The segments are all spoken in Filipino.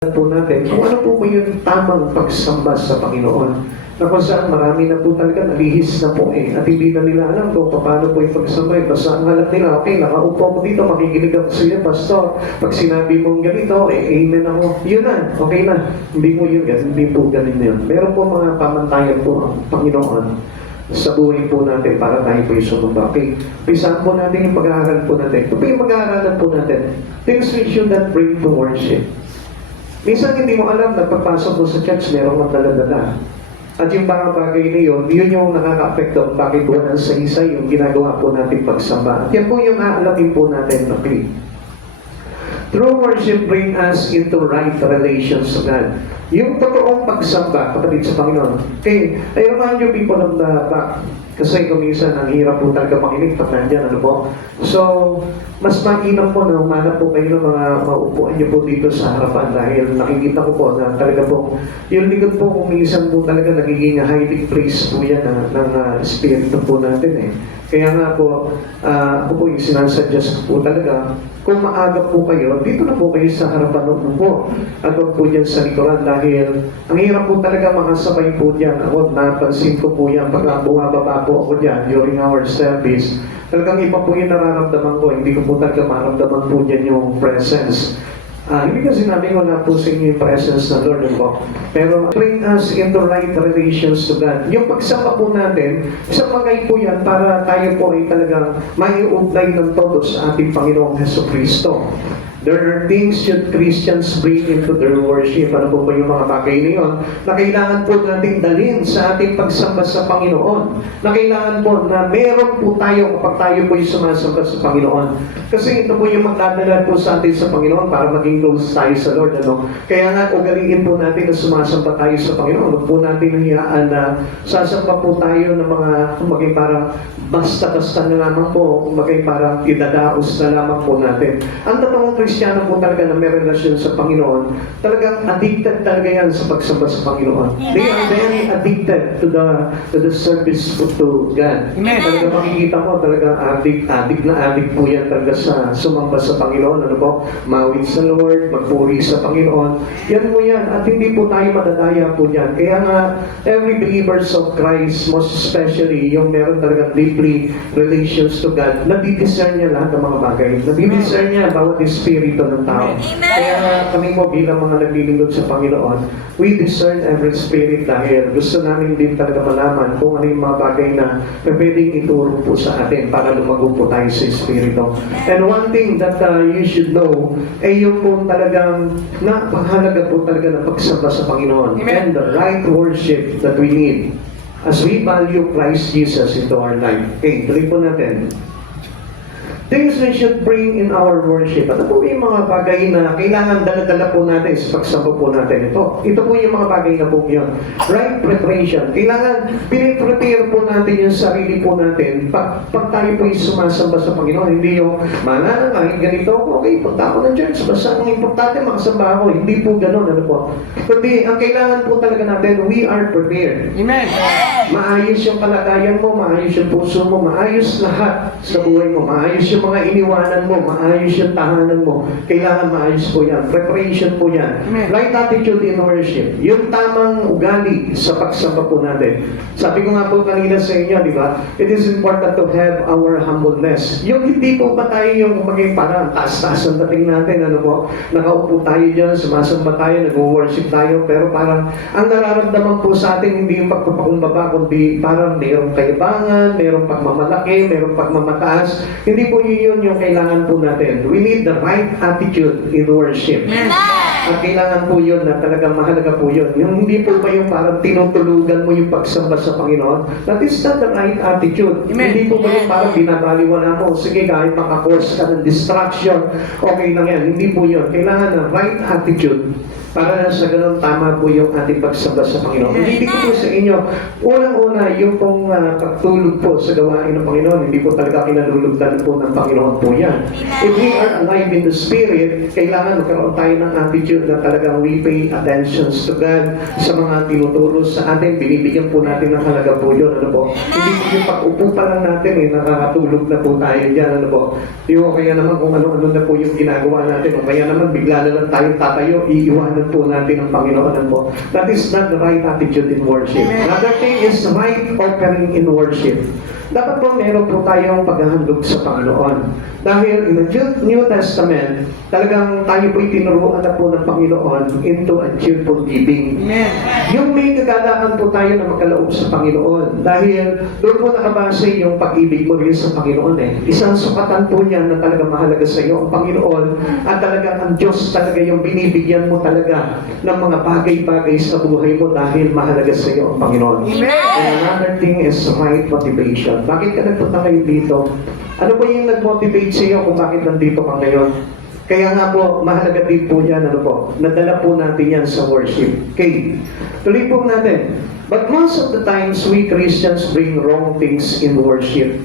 po natin kung ano po yung tamang pagsamba sa Panginoon. Na kung saan marami na po talaga nalihis na po at hindi na nila alam kung paano po yung pagsamba. Basta ang alam nila, okay, nakaupo ako dito, makikinig ako sa iyo, Pastor. Pag sinabi mong ganito, amen ako. Yun na, okay na. Hindi mo yun, hindi po ganun yun. Meron po mga pamantayan po ang Panginoon sa buhay po natin para tayo po yung sumamba. Okay, pisaan po natin yung pag-aaral po natin. Ito po yung mag-aaralan po natin. Things we should not bring to worship. Minsan hindi mo alam na pagpasok mo sa church, meron kang dala-dala. At yung mga bagay na yun yung nakaka-apekto bakit buwan ng saysay yung ginagawa po natin pagsamba. At yan po yung aalamin po natin. Okay. True worship bring us into right relations to God. Yung totoong pagsamba, kapatid sa Panginoon. Okay, I remind you people of the back. Kasi kuminsan, ang hirap po talaga makinig pag nandyan, ano po. So, mas mainam po na humanap po kayo ng mga maupuan niyo po dito sa harapan dahil nakikita ko po na talaga po, yung likod po kuminsan po talaga nagiging hiding place po yan ng spirito po natin Kaya nga po, ako po yung sinasuggest po talaga, kung maaga po kayo, dito na po kayo sa harapan ng po. At huwag po dyan sa likuran dahil ang hirap po talaga makasabay po dyan. Ako, napansin ko po yan pag bumababa po ako dyan during our service. Talagang iba po yung nararamdaman ko. Hindi ko po talaga maramdaman po dyan yung presence. Hindi ko sinabi ko na po sa inyo yung presence ng Lord po. Pero bring us into right relations to God. Yung pagsama po natin, isang bagay po yan para tayo po ay talagang maiugnay ng todo sa ating Panginoong Jesucristo. There are things that Christians bring into their worship. Ano po ba yung mga bagay na yun? Na kailangan po natin dalhin sa ating pagsamba sa Panginoon. Na kailangan po na meron po tayo kapag tayo po yung sumasamba sa Panginoon. Kasi ito po yung magdadala po sa atin sa Panginoon para maging close tayo sa Lord. Ano? Kaya nga, ugaliin po natin na sumasamba tayo sa Panginoon. Huwag po natin hiyaan na sasamba po tayo ng mga, maging parang basta-basta na lamang po, maging parang idadaos na lamang po natin. Ang totoong Kristiyano po talaga na may relasyon sa Panginoon, talagang addicted talaga yan sa pagsamba sa Panginoon. They are very addicted to the service to God. Talaga makikita mo, talaga addict po yan talaga sa sumamba sa Panginoon. Ano po? Mawit sa Lord, magpuri sa Panginoon. Yan po yan. At hindi po tayo madadaya po yan. Kaya nga, every believers of Christ, most especially, yung meron talaga deeply relations to God, nadidiscern niya lahat ng mga bagay. Nadidiscern niya bawat espiritu ng tao. Kaya kami mo bilang mga naglilingkod sa Panginoon, we discern every spirit dahil gusto namin din talaga malaman kung ano yung mga bagay na pwedeng ituro po sa atin para lumago po tayo sa espiritu. And one thing that you should know ay yung po talagang napakahalaga po talaga ng pagsamba sa Panginoon. Amen. And the right worship that we need as we value Christ Jesus into our life. Okay, tuloy po natin. Things we should bring in our worship. At ito po yung mga bagay na kailangan dala-dala po natin sa pagsamba po natin. Ito po yung mga bagay na po yun. Right preparation. Kailangan piniprepare po natin yung sarili po natin pag tayo po yung sumasamba sa Panginoon. Hindi yung, mana na, ganito ako, okay, punta ako ng church. Basta ang importante, makasamba ako. Hindi po ganun, ano po. Kundi, ang kailangan po talaga natin, we are prepared. Amen. Maayos yung kalagayan mo, maayos yung puso mo, maayos lahat sa buhay mo, maayos yung mga iniwanan mo, maayos yung tahanan mo. Kailangan maayos po yan. Preparation po yan. Amen. Right attitude in worship. Yung tamang ugali sa pagsamba po natin. Sabi ko nga po kanina sa inyo, di ba? It is important to have our humbleness. Yung hindi po ba tayo yung maging parang taas-taas ang dating natin, ano po? Nakaupo tayo dyan, sumasamba tayo, nag-worship tayo, pero parang ang nararamdaman po sa atin, hindi yung pagpapakumbaba, kundi parang mayroong kaibangan, mayroong pagmamalaki, mayroong pagmamataas. Hindi po yun yung kailangan po natin. We need the right attitude in worship. At kailangan po yun na talagang mahalaga po yun. Yung hindi po ba yung parang tinutulugan mo yung pagsamba sa Panginoon? That is not the right attitude. Amen. Hindi po ba yung parang binabaliwala mo? Sige, kahit makakourse ka ng distraction, okay lang yan. Hindi po yun. Kailangan ng right attitude para na sa ganun tama po yung ating pagsamba sa Panginoon. Hindi ko po sa inyo, unang-una, yung pong pagtulog po sa gawain ng Panginoon, hindi po talaga kinalulugdan po ng Panginoon po yan. If we are alive in the Spirit, kailangan magkaroon tayo ng attitude na talagang we pay attention to God sa mga tinuturo sa atin. Binibigyan po natin ng halaga po yun. Ano po? Hindi po yung pag-upo pa lang natin, nakakatulog na po tayo dyan. Ano po? Yung kaya naman kung ano-ano na po yung ginagawa natin, o kaya naman bigla na lang tayong tatayo, iiwanan pagkakamahalan po natin ang Panginoon po. That is not the right attitude in worship. Another thing is right offering in worship. Dapat po meron po tayong paghahandog sa Panginoon. Dahil in the New Testament, talagang tayo po'y tinuruan na po ng Panginoon into a cheerful giving. Amen. Yung may kagalakan po tayo na magkaloob sa Panginoon. Dahil doon po nakabase yung pag-ibig mo rin sa Panginoon Isang sukatan po niyan na talagang mahalaga sa iyo ang Panginoon at talagang ang Diyos talaga yung binibigyan mo talaga ng mga bagay-bagay sa buhay mo dahil mahalaga sa iyo ang Panginoon. Amen. And another thing is right motivation. Bakit ka nagpunta kayo dito? Ano ba yung nag-motivate sa iyo kung bakit nandito ka ngayon? Kaya nga po, mahalaga din po yan, nadala po natin yan sa worship. Okay, tuloy po natin. But most of the times, we Christians bring wrong things in worship.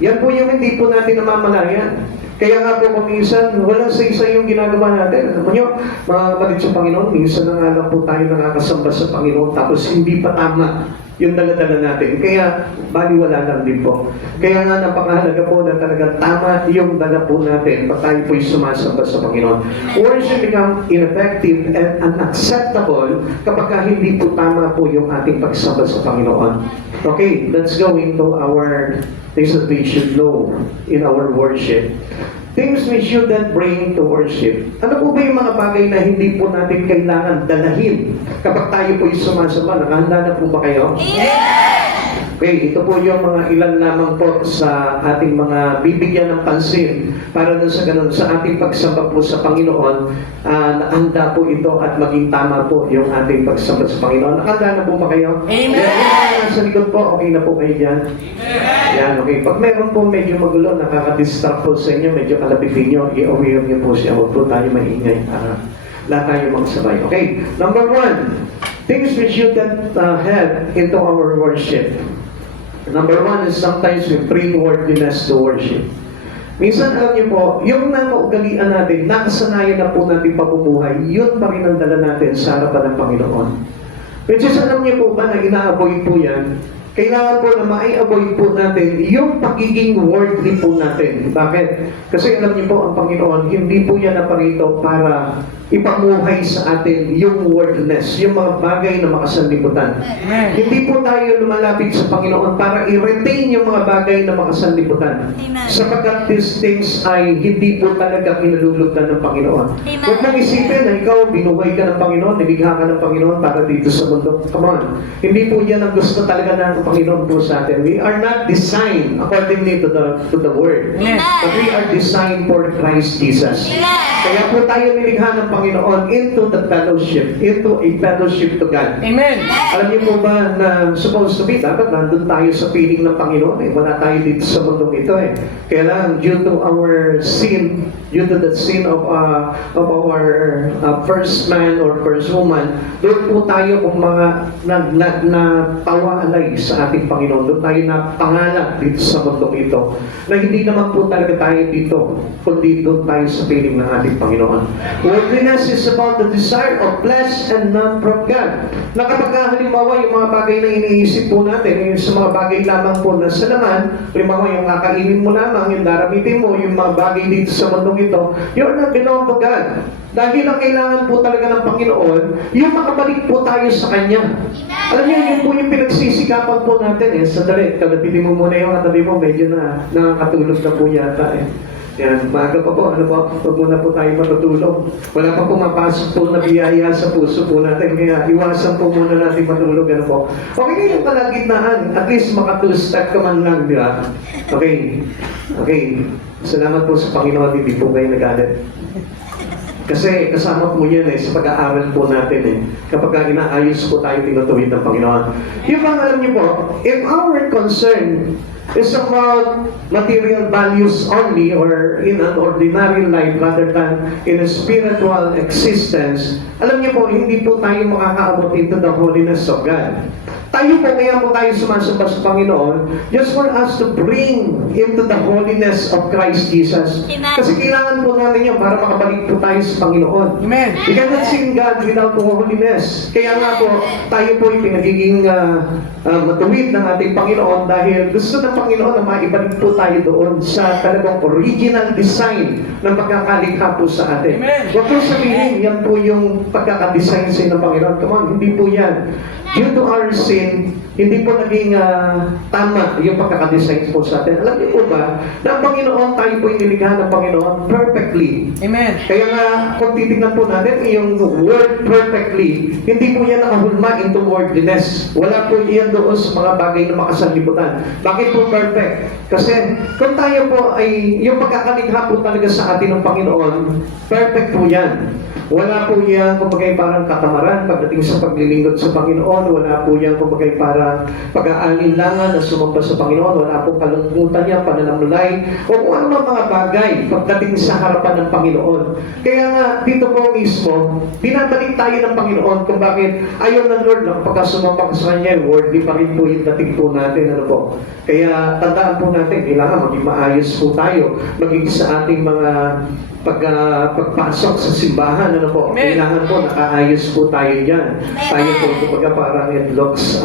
Yan po yung hindi po natin namamalayan. Kaya nga po kung minsan, walang sa-isa yung ginagawa natin. Alam nyo, mga kapatid sa Panginoon, minsan na nga lang po tayo nakakasamba sa Panginoon, tapos hindi pa tama yung dala-dala natin. Kaya, baliwala lang din po. Kaya nga napakahalaga po na talagang tama yung dala po natin pag tayo po'y sumasamba sa Panginoon. Worship become ineffective and unacceptable kapag hindi po tama po yung ating pagsamba sa Panginoon. Okay, let's go into our things that we should know in our worship. Things we shouldn't bring to worship. Ano po ba yung mga bagay na hindi po natin kailangan dalahin kapag tayo po yung sumasamba? Nakahanda na po ba kayo? Okay, ito po yung mga ilan lamang po sa ating mga bibigyan ng pansin para dun sa ganun, sa ating pagsamba po sa Panginoon, nakahanda po ito at maging tama po yung ating pagsamba sa Panginoon. Nakahanda na po ba kayo? Amen! Yan, sa likod po, okay na po kayo dyan? Yan, okay. Pag meron po medyo magulo, nakaka-distract po sa inyo, medyo kalabitin nyo, i-aware nyo po siya. Huwag po tayo maingay para lahat tayo magsabay. Okay, number 1, things we shouldn't have into our worship. Number 1 is sometimes we bring worldliness to worship. Minsan alam niyo po, yung nakaugalian natin, nakasanayan na po natin pamumuhay, yun pa rin ang dala natin sa harapan ng Panginoon. Which is alam niyo po ba na ina-avoid po yan? Kailangan po na mai-avoid po natin yung pagiging worldly po natin. Bakit? Kasi alam niyo po, ang Panginoon, hindi po yan naparito para ipamuhay sa atin yung worldliness, yung mga bagay na makasanlibutan. Hindi po tayo lumalapit sa Panginoon para i-retain yung mga bagay na makasanlibutan. Sapagkat these things ay hindi po talaga kinalulugdan ng Panginoon. Huwag mong isipin na ikaw, binuhay ka ng Panginoon, niligha ka ng Panginoon para dito sa mundo. Come on. Hindi po yan ang gusto talaga ng Panginoon po sa atin. We are not designed accordingly to the Word. But we are designed for Christ Jesus. Kaya po tayo niligha ng Panginoon into the fellowship, into a fellowship to God. Amen! Alam niyo po ba na supposed to be, dapat nandun tayo sa piling ng Panginoon Wala tayo dito sa mundong ito Kaya lang, due to our sin, due to the sin of our first man or first woman, doon po tayo kung mga nagpawaalay sa ating Panginoon. Doon tayo napangalan dito sa mundong ito. Na hindi naman po talaga tayo dito, kundi doon tayo sa piling ng ating Panginoon. Worldliness is about the desire of flesh and not from God. Na kapag halimbawa yung mga bagay na iniisip po natin, yung sa mga bagay lamang po na sa laman, halimbawa yung kakainin mo lamang, yung daramitin mo, yung mga bagay dito sa mundong ito, you're not belong to God. Dahil ang kailangan po talaga ng Panginoon, yung makabalik po tayo sa Kanya. Alam niyo, yun po yung pinagsisikapan po natin Sandali, kalapitin mo muna yung katabi mo, medyo nakakatulog na po yata Yan, maaga pa po, huwag muna po tayo matutulog. Wala pa pumapasok po na biyaya sa puso po natin, kaya iwasan po muna natin matulog. Okay na yung kalagitnaan, at least maka-2-step ka man lang, di ba? Okay, salamat po sa Panginoon, hindi po kayo nagalit. Kasi kasama po yan sa pag-aaral po natin Kapag inaayos po tayo tinutuwid ng Panginoon. Yung mga alam niyo po, if our concern is about material values only or in an ordinary life rather than in a spiritual existence, alam niyo po, hindi po tayo makakaabot into the holiness of God. Tayo po, kaya po tayo sumasamba sa Panginoon, just for us to bring into the holiness of Christ Jesus. Amen. Kasi kailangan po natin yan para makabalik po tayo sa Panginoon. Amen. We cannot sing God without holiness. Kaya nga po, tayo po yung pinagiging matuwid ng ating Panginoon dahil gusto ng Panginoon na maibalik po tayo doon sa talagang original design ng pagkakalikha po sa atin. Amen. Huwag po sabihin, yan po yung pagkakadesign sa ng Panginoon. Come on, hindi po yan. Due to our sin, hindi po naging tama yung pagkakadesign po sa atin. Alam niyo po ba, na ang Panginoon, tayo po yung nilikha ng Panginoon perfectly. Amen. Kaya nga, kung titignan po natin, yung word perfectly, hindi po yan nakahulma into worldliness. Wala po yan doon sa mga bagay na makasanlibutan. Bakit po perfect? Kasi kung tayo po ay, yung pagkakalikha po talaga sa atin ng Panginoon, perfect po yan. Wala po yan, kumbaga parang katamaran pagdating sa paglilingkod sa Panginoon. Wala po yan, kumbaga parang pag-aalinlangan na sumamba sa Panginoon. Wala po kalungkutan yan, pananamlay, o kung ano mga bagay pagdating sa harapan ng Panginoon. Kaya nga, dito po mismo, binabalik tayo ng Panginoon kung bakit ayaw ng Lord na pagka sumamba ka sa Kanya, worthy pa rin po yung dating po natin. Ano po? Kaya tandaan po natin, kailangan maging maayos po tayo, maging sa ating mga pagpasok sa simbahan, ano po, Amen. kailangan po nakaayos po tayo dyan. Tayo po, kumbaga parang it looks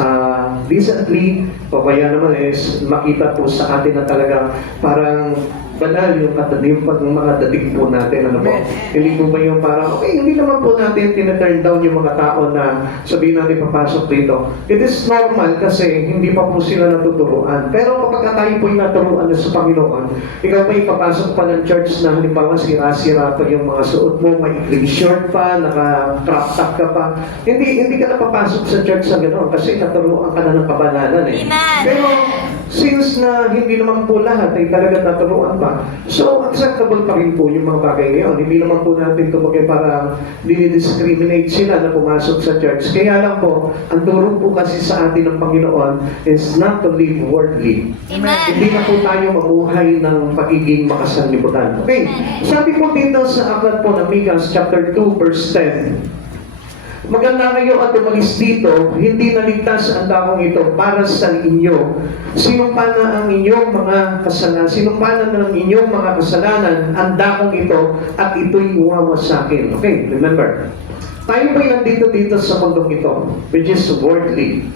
decently, o kaya naman is makita po sa atin na talaga parang banal yung mga dating po natin, ano po. Amen. Hindi po ba yung parang, okay, hindi naman po natin tina-turn down yung mga tao na sabihin natin papasok dito. It is normal kasi hindi pa po sila natuturuan. Pero kapag tayo po yung naturuan na sa Panginoon, ikaw pa yung papasok pa ng church na halimbawa sira-sira pa yung mga suot mo, may ikling short pa, naka-crop top ka pa. Hindi ka na papasok sa church sa gano'n kasi naturuan ka na ng kabanalan eh. Amen. Pero since na hindi naman po lahat ay talaga naturuan pa, so acceptable pa rin po yung mga bagay ngayon. Hindi naman po natin kumbaga parang dinidiscriminate sila na pumasok sa church. Kaya lang po, ang turo po kasi sa atin ng Panginoon is not to live worldly. Amen. Hindi na po tayo mabuhay ng pagiging makasanlibutan. Okay, sabi po dito sa aklat po ng Micah chapter 2 verse 10, maganda kayo at umalis dito, hindi naligtas ang dakong ito para sa inyo. Sinumpana ang inyong mga kasalanan, sinumpana ng inyong mga kasalanan ang dakong ito at ito'y wawasakin. Okay, remember, tayo ba'y nandito dito sa mundong ito, which is worldly.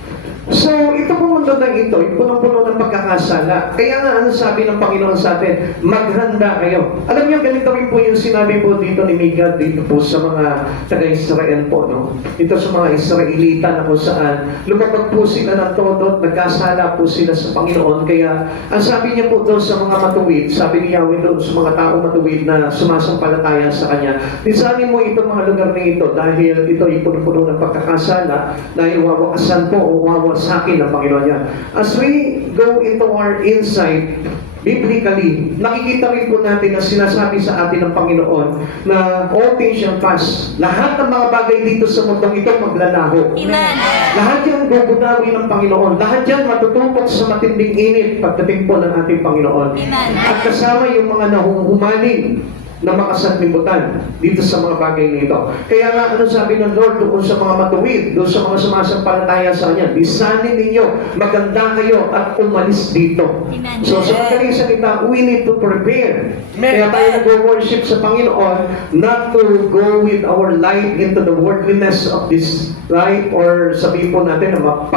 So, ito po mundo ng ito, yung punong-puno ng pagkakasala. Kaya nga, ano sabi ng Panginoon sa atin? Maghanda kayo. Alam niyo, ganito rin po yung sinabi po dito ni Micah, dito po sa mga taga-Israel po, no? Ito sa mga Israelita na kung saan lumabag po sila ng todo at nagkasala po sila sa Panginoon. Kaya, ang sabi niya po doon sa mga matuwid, sabi ni Yahweh doon sa mga tao matuwid na sumasampalataya sa Kanya, lisanin mo itong mga lugar na ito dahil ito ay punong-puno ng pagkakasala dahil wawakasan po o sa akin ang Panginoon niya. As we go into our insight, biblically, nakikita rin po natin na sinasabi sa atin ng Panginoon na all things shall pass. Lahat ng mga bagay dito sa mundong ito maglalaho. Amen. Lahat yan gugunawi ng Panginoon. Lahat yan matutupok sa matinding init pagdating po ng ating Panginoon. Amen. At kasama yung mga nahuhumaling na makasanlibutan dito sa mga bagay nito. Kaya nga, ano sabi ng Lord doon sa mga matuwid, doon sa mga sumasampalataya sa Kanya, lisanin ninyo, maganda kayo at umalis dito. Amen. So, sa madaling salita, we need to prepare. Amen. Kaya tayo nag-worship sa Panginoon, not to go with our life into the worldliness of this life, or sabihin po natin na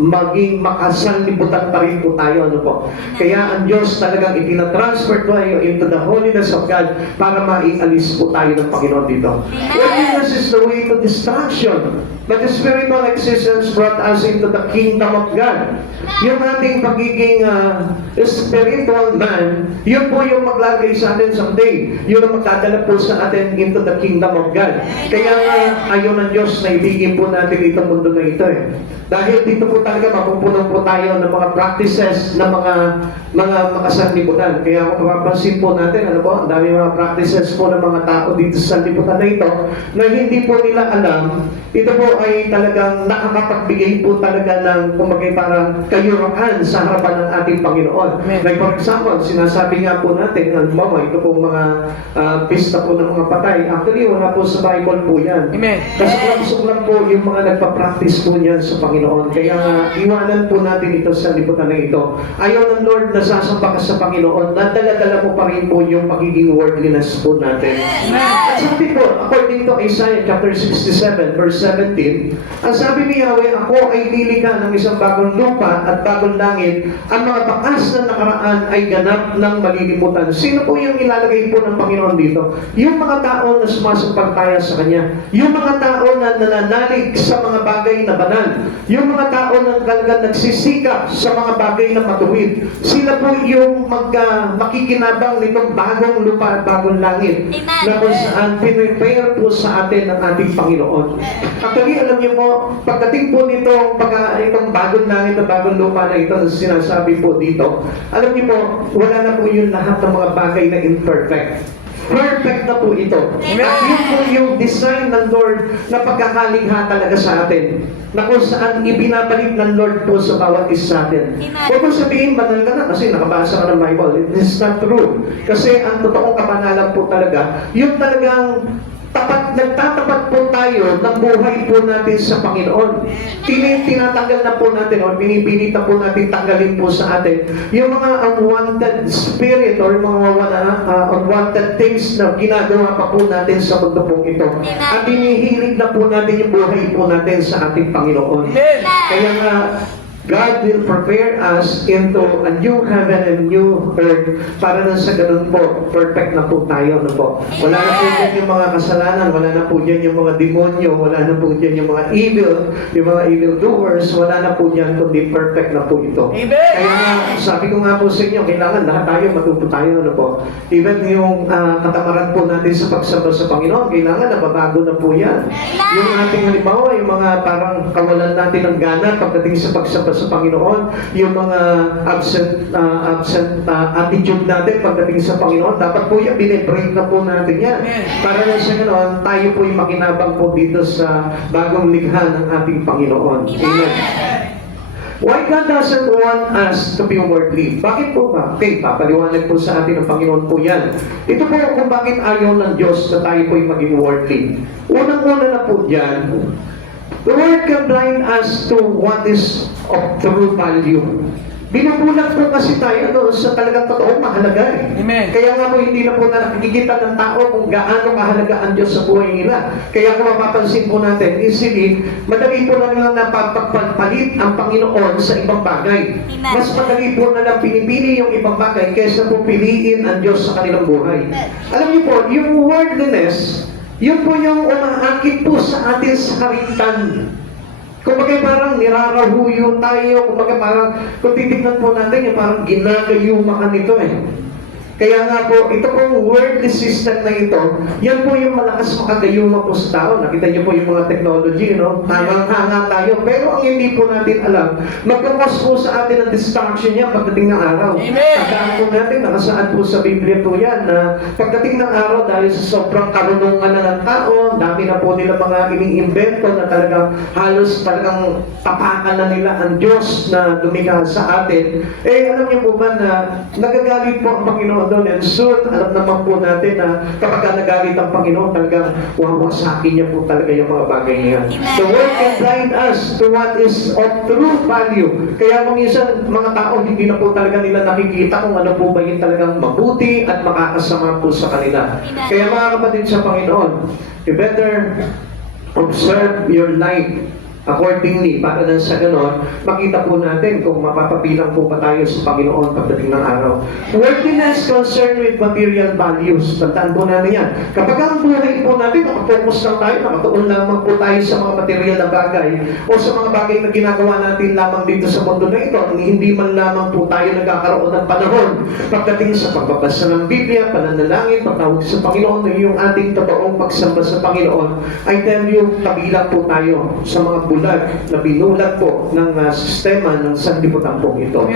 maging makasanlibutan pa rin po tayo. Ano po? Kaya ang Diyos talagang itinatransfer tayo into the holiness of God para maialis po tayo ng Panginoon dito. Worldliness is the way to destruction. But the spiritual existence brought us into the kingdom of God. Yung ating pagiging spiritual man, yun po yung maglagay sa atin someday. Yun ang magdadala po sa atin into the kingdom of God. Kaya nga, ayaw ng Diyos na ibigin po natin itong mundo na ito eh. Dahil dito po talaga mapupunan po tayo ng mga practices ng mga makasanlibutan. Kaya kung mapapansin po natin, ano po, ang dami mga practices practices po ng mga tao dito sa lipunan na ito na hindi po nila alam. Ito po ay talagang nakakapagbigay po talaga ng kumbaga parang kayurakan sa harapan ng ating Panginoon. Like for example, sinasabi nga po natin, halimbawa, ito po mga pista po ng mga patay. Actually, wala po sa Bible po yan. Amen. Kasuklang lang po yung mga nagpa-practice po niyan sa Panginoon. Kaya nga, iwanan po natin ito sa lipunan na ito. Ayaw ng Lord na sasamba ka sa Panginoon, nadala-dala mo pa rin po yung magiging worldliness po natin. At sabi po, according to Isaiah chapter 67, verse 17, ang sabi ni Yahweh, ako ay lilikha ng isang bagong lupa at bagong langit. Ang mga bakas na nakaraan ay ganap ng malilimutan. Sino po yung ilalagay po ng Panginoon dito? Yung mga tao na sumasampalataya sa Kanya. Yung mga tao na nananalig sa mga bagay na banal. Yung mga tao na talagang nagsisikap sa mga bagay na matuwid. Sila po yung makikinabang nitong bagong lupa at bagong langit. Amen. Na kung saan pinipare po sa atin ng ating Panginoon. Actually, alam niyo po, pagdating po nitong itong bagong langit at bagong lupa na ito na sinasabi po dito, alam niyo po, wala na po yung lahat ng mga bagay na imperfect. Perfect na po ito. At yun po yung design ng Lord na pagkakalikha talaga sa atin. Na kung saan ibinabalik ng Lord po sa bawat isa sa atin. Huwag mo sabihin, banal ka na kasi nakabasa ka ng Bible. It is not true. Kasi ang totoong kabanalan po talaga, yung talagang nagtatapat po tayo ng buhay po natin sa Panginoon. Tinatanggal na po natin o pinipilita po natin tanggalin po sa atin yung mga unwanted spirit or mga unwanted things na ginagawa pa po natin sa mundo po ito. At hinihilig na po natin yung buhay po natin sa ating Panginoon. Kaya nga, God will prepare us into a new heaven and new earth para na sa ganun po, perfect na po tayo. No po. Wala na po dyan yung mga kasalanan, wala na po dyan yung mga demonyo, wala na po dyan yung mga evil doers, wala na po dyan, kundi perfect na po ito. Amen. Kaya nga, sabi ko nga po sa inyo, kailangan lahat tayo matuto tayo. No po. Even yung katamaran po natin sa pagsamba sa Panginoon, kailangan nababago na po yan. Yung ating halimbawa, yung mga parang kawalan natin ng gana pagdating sa pagsamba sa Panginoon, yung mga absent attitude natin pagdating sa Panginoon, dapat po yan, binibreak na po natin yan. Para na sa ganoon, tayo po yung makinabang po dito sa bagong likha ng ating Panginoon. Amen. Why God doesn't want us to be worldly? Bakit po ba? Okay, papaliwanag po sa atin ng Panginoon po yan. Ito po kung bakit ayaw ng Diyos na tayo po yung maging worldly. Unang-una na po dyan, the Word can blind us to what is of true value. Binubulag po kasi tayo doon sa talagang totoong mahalaga eh. Amen. Kaya nga po hindi na po na nakikita ng tao kung gaano kahalaga ang Diyos sa buhay nila. Kaya kung mapapansin po natin, easily, madali po na nilang napapagpalit ang Panginoon sa ibang bagay. Amen. Mas madali po na lang pinipili yung ibang bagay kaysa po piliin ang Diyos sa kanilang buhay. Alam niyo po, yung worldliness, yun po yung umaakit po sa atin sa karingtan. Kumbaga parang nirarahuyo tayo, kumbaga parang kung titignan po natin, yung parang ginagayumakan nito eh. Kaya nga po, ito pong worldly system na ito, yan po yung malakas makagayuma po sa tao. Nakita niyo po yung mga technology, no? Hangang-hanga tayo. Pero ang hindi po natin alam, magkakos po sa atin ang distraction niya pagdating ng araw. Amen. Tandaan po natin, nakasaad po sa Biblia po yan, na pagdating ng araw, dahil sa sobrang karunungan na ng tao, dami na po nila mga iniimbento na talagang halos talagang tapakan na nila ang Diyos na lumikha sa atin. Eh, alam niyo po ba na nagagalit po ang Panginoon doon, and soon, alam naman po natin na kapag nagalit ang Panginoon, talagang wawasakin niya po talaga yung mga bagay niya. The Word can blind us to what is of true value. Kaya kung minsan, mga tao, hindi na po talaga nila nakikita kung ano po ba yung talagang mabuti at makakasama po sa kanila. Kaya mga kapatid sa Panginoon, you better observe your life accordingly, para na sa ganon, makita po natin kung mapapabilang po ba tayo sa Panginoon pagdating ng araw. Worldliness concerned with material values. Tandaan po natin yan. Kapag ang buhay po natin, nakafocus lang tayo, nakatuon lamang po tayo sa mga material na bagay o sa mga bagay na ginagawa natin lamang dito sa mundo na ito, hindi man lamang po tayo nagkakaroon ng panahon pagdating sa pagbabasa ng Biblia, pananalangin, pagtawag sa Panginoon, yung ating totoong pagsamba sa Panginoon, I tell you, kabilang po tayo sa mga bulag na binulag po ng sistema ng sanlibutan po ito.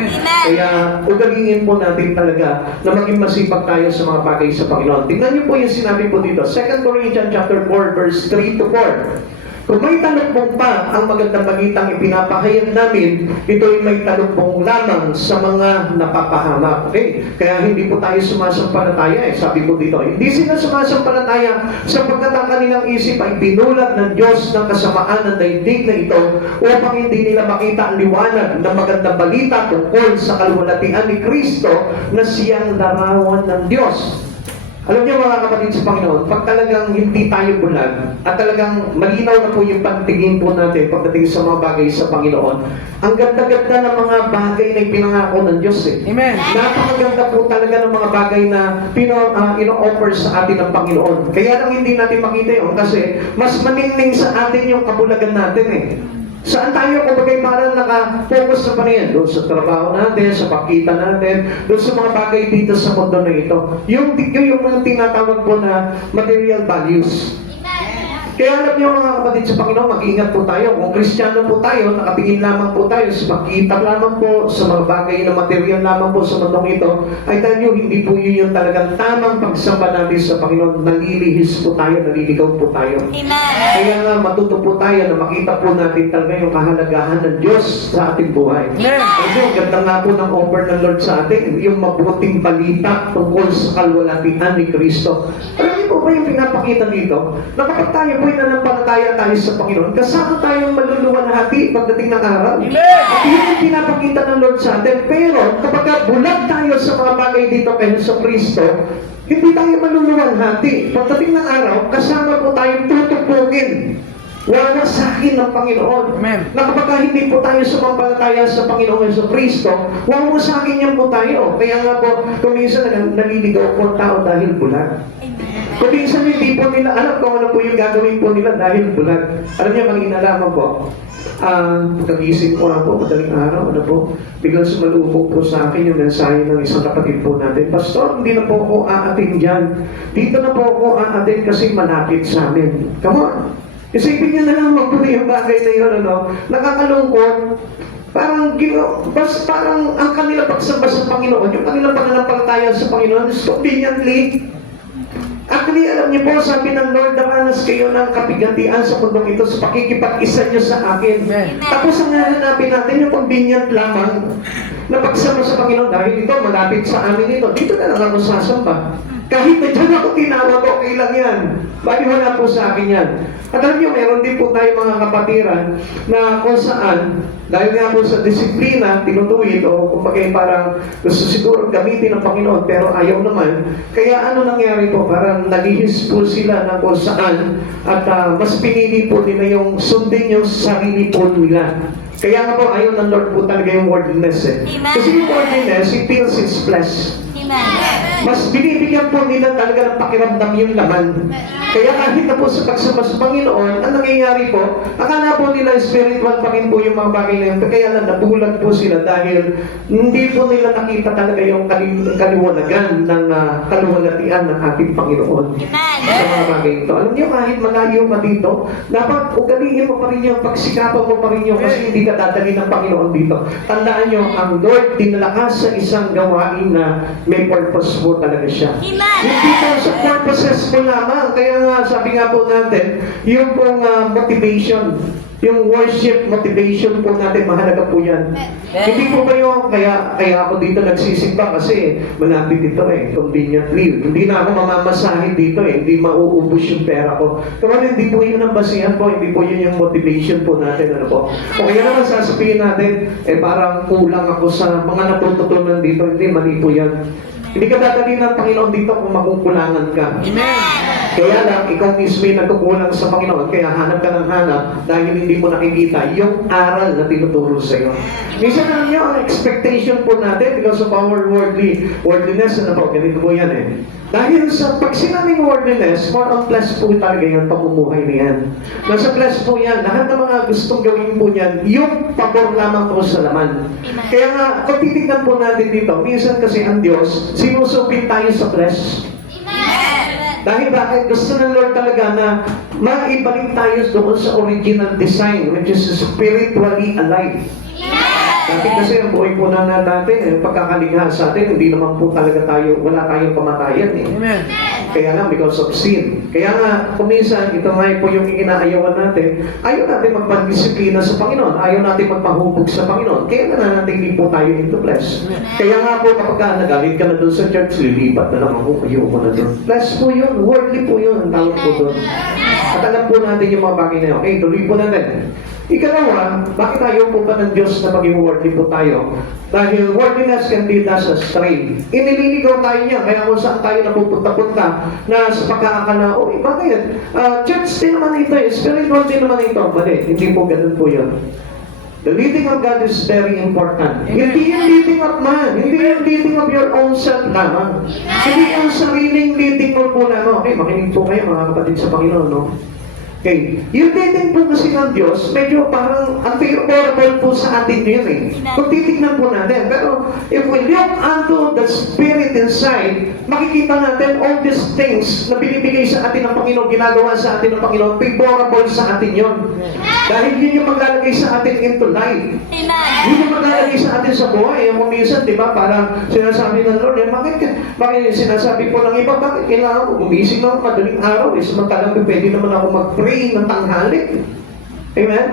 Kaya ugalingin po natin talaga na maging masipag tayo sa mga bagay sa Panginoon. Tingnan niyo po yung sinabi po dito, 2 Corinthians chapter 4, verse 3 to 4. Kung may talukbong pa ang magandang balitang ipinapahayag namin, ito ay may talukbong lamang sa mga napapahamak. Okay? Kaya hindi po tayo sumasampalataya. Sabi ko dito, hindi sila sumasampalataya sapagkat ang kanilang isip ay binulag ng Diyos ng kasamaan ng daigdig na ito upang hindi nila makita ang liwanag ng magandang balita tungkol sa kaluwalhatian ni Kristo na siyang larawan ng Diyos. Alam niyo mga kapatid sa Panginoon, pag talagang hindi tayo bulag at talagang malinaw na po yung pantingin po natin pagdating sa mga bagay sa Panginoon, ang ganda-ganda ng mga bagay na ipinangako ng Diyos eh. Amen. Napakaganda po talaga ng mga bagay na ino-offer sa atin ng Panginoon. Kaya lang hindi natin makita yun kasi mas maningning sa atin yung kabulagan natin eh. Saan tayo kumbaga parang naka-focus na pa niyan? Doon sa trabaho natin, sa pakita natin, doon sa mga bagay dito sa mundo na ito. Yung mga tinatawag po na material values. Kaya alam niyo mga kapatid sa Panginoon, mag-ingat po tayo. Kung Kristiyano po tayo, nakatingin lamang po tayo sa pakita lamang po, sa mga bagay na material lamang po sa mundong ito, ay tayo, hindi po yun yung talagang tamang pagsamba natin sa Panginoon. Nalilihis po tayo, naliligaw po tayo. Amen. Kaya nga matuto po tayo na makita po natin talaga yung kahalagahan ng Diyos sa ating buhay. Kasi yung ganda nga po ng offer ng Lord sa atin, yung mabuting balita tungkol sa kaluwalhatian ni Kristo. Alam niyo po ba yung pinapakita dito? Na kapag tayo po nanampalataya tayo sa Panginoon, kasama tayong maluluwalhati pagdating ng araw. At yun yung pinapakita ng Lord sa atin. Pero kapag bulag tayo sa mga bagay dito kay Hesus Kristo, hindi tayo maluluwalhati. Pagdating ng araw, kasama po tayong tutupugin. Wawasakin ng Panginoon. Amen. Na kapag hindi po tayo sumampalataya sa Panginoong Hesus Kristo, wawasakin niya po tayo. Kaya nga po, kung minsan naliligaw po ang tao dahil bulag. Kung minsan hindi po nila alam kung ano po yung gagawin po nila dahil bulag. Alam niyo, kanina lamang po, pagkagising ko nga po, madaling araw, biglang sumalubog po sa akin yung mensahe ng isang kapatid po natin. Pastor, hindi na po ako aatin dyan. Dito na po ako aatin kasi malapit sa amin. Come on. Isipin niyo na lang po yung bagay na yun, nakakalungkot. Parang ang kanila pagsamba sa Panginoon, yung kanilang pananampalataya sa Panginoon is conveniently. Actually, alam niyo po, sabi ng Lord, daranas kayo ng kapigatian sa mundong ito sa pakikipag-isa niyo sa akin. Amen. Tapos ang hahanapin natin yung convenient lamang na pagsama sa Panginoon. Dahil ito, malapit sa amin ito. Dito na lang ako sasamba. Kahit na dyan ako tinawag, okay lang yan. Bakit wala po sa akin yan? At alam niyo, meron din po tayo mga kapatiran na kung saan, dahil nga po sa disiplina, tinutuwid o kumbaga parang gusto siguro gamitin ng Panginoon pero ayaw naman. Kaya ano nangyari po? Parang nalihis po sila na kung saan at mas pinili po nila yung sundin yung sarili po nila. Kaya nga po ayaw ng Lord po talaga yung worldliness eh. Amen. Kasi yung worldliness, it feels his flesh. Amen. Mas binibigyan po nila talaga ng pakiramdam yung laman. Kaya kahit na po sa pagsama sa Panginoon, ang nangyayari po, akala po nila spiritual pa rin po yung mga bagay na yun. Kaya lang nabulag po sila dahil hindi po nila nakita talaga yung kaliwanagan ng kaluwalhatian ng ating Panginoon. Amen. Sa mga bagay ito. Alam niyo, kahit malayo ka dito, dapat ugaliin mo pa rin yung pagsikapan mo pa rin yung kasi hindi ka dadali ng Panginoon dito. Tandaan niyo, ang Lord dinala ka sa isang gawain na may purpose po talaga siya. Amen. Hindi po sa purposes po lamang. Kaya nga, sabi nga po natin, yung pong motivation, yung worship motivation po natin, mahalaga po yan. Hindi po kayo, kaya ako dito nagsisimba kasi malapit dito eh, conveniently. Hindi na ako mamamasahin dito eh, hindi mauubos yung pera ko. Pero hindi po yun ang basihan po, hindi po yun yung motivation po natin. Ano po. O kaya naman sasabihin natin, parang kulang ako sa mga natututunan dito, hindi, mali po yan. Hindi ka dadalhin ng Panginoon dito kung makukulangan ka. Kaya lang, ikaw mismo yung nagkukulang sa Panginoon, kaya hanap ka ng hanap dahil hindi mo nakikita yung aral na tinuturo sa iyo. Minsan alam niyo, ang expectation po natin because of our worldliness, ano po, ganito po yan eh. Dahil sa pag sinabing worldliness, more on flesh po talaga yung pamumuhay na yan. Nasa flesh po yan, lahat ng mga gustong gawin po yan, yung pabor lamang po sa laman. Kaya nga, kung titignan po natin dito, minsan kasi ang Diyos, sinusupin tayo sa flesh. Dahil bakit gusto ng Lord talaga na maibalik tayo doon sa original design, which is spiritually alive. Dati kasi ang buhay po na natin, pagkakaligha sa atin, hindi naman po talaga tayo, wala tayong kamatayan eh. Amen. Kaya nga, because of sin. Kaya nga, kuminsan, ito nga po yung inaayawan natin, ayaw natin magpandisiplina sa Panginoon, ayaw natin magpahubog sa Panginoon, kaya nananatili po tayo into flesh. Kaya nga po, kapag nagalit ka na doon sa church, lilipat na lang ako, ayaw mo na doon. Flesh po yun, worldly po yun, ang tawag po doon. At alam po natin yung mga bagay na yun. Okay, tuloy po natin. Ikalawa, bakit ayaw po ba ng Diyos na maging worldly po tayo? Dahil worldliness can lead us astray. Inililigaw tayo niya, kaya kung saan tayo napupunta-punta na sa pagkakakala, bakit? Church din naman ito, spiritual din naman ito. Mali, hindi po ganun po yun. The leading of God is very important. Amen. Hindi yung leading of man. Hindi yung leading of your own self lamang. Hindi yung sariling leading mo po lamang. Okay, makinig po kayo mga kapatid sa Panginoon, no? Okay, yung leading po kasi ng Diyos, medyo parang unfavorable po sa atin yun eh. Kung titignan po natin. Pero if we look unto the Spirit inside, makikita natin all these things na binibigay sa atin ng Panginoon, ginagawa sa atin ng Panginoon, favorable sa atin yun. Dahil yun yung maglalagay sa atin into life. Yun yung maglalagay sa atin sa buhay. Yung minsan, di ba, parang sinasabi ng Lord, bakit sinasabi po ng iba, bakit kailangan ko gumising ng madaling araw? Samantalang pwede naman ako mag-pray ng tanghali. Amen?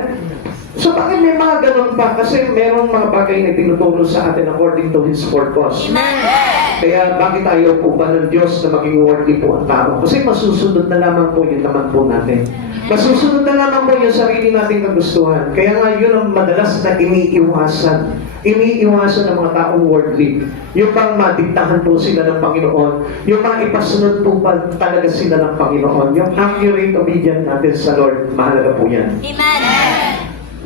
So bakit may mga ganun pa? Kasi merong mga bagay na tinuturo sa atin according to His purpose. Kaya bakit ayaw po ba ng Diyos na maging worthy po ang tao? Kasi masusunod na lamang po yung naman po natin. Masusunod na lamang po yung sarili nating kagustuhan. Kaya nga yun ang madalas na iniiwasan. Iniiwasan ng mga taong worldly. Yung pang madiktahan po sila ng Panginoon. Yung pang ipasunod po pa talaga sila ng Panginoon. Yung accurate obedience natin sa Lord, mahalaga po yan. Amen.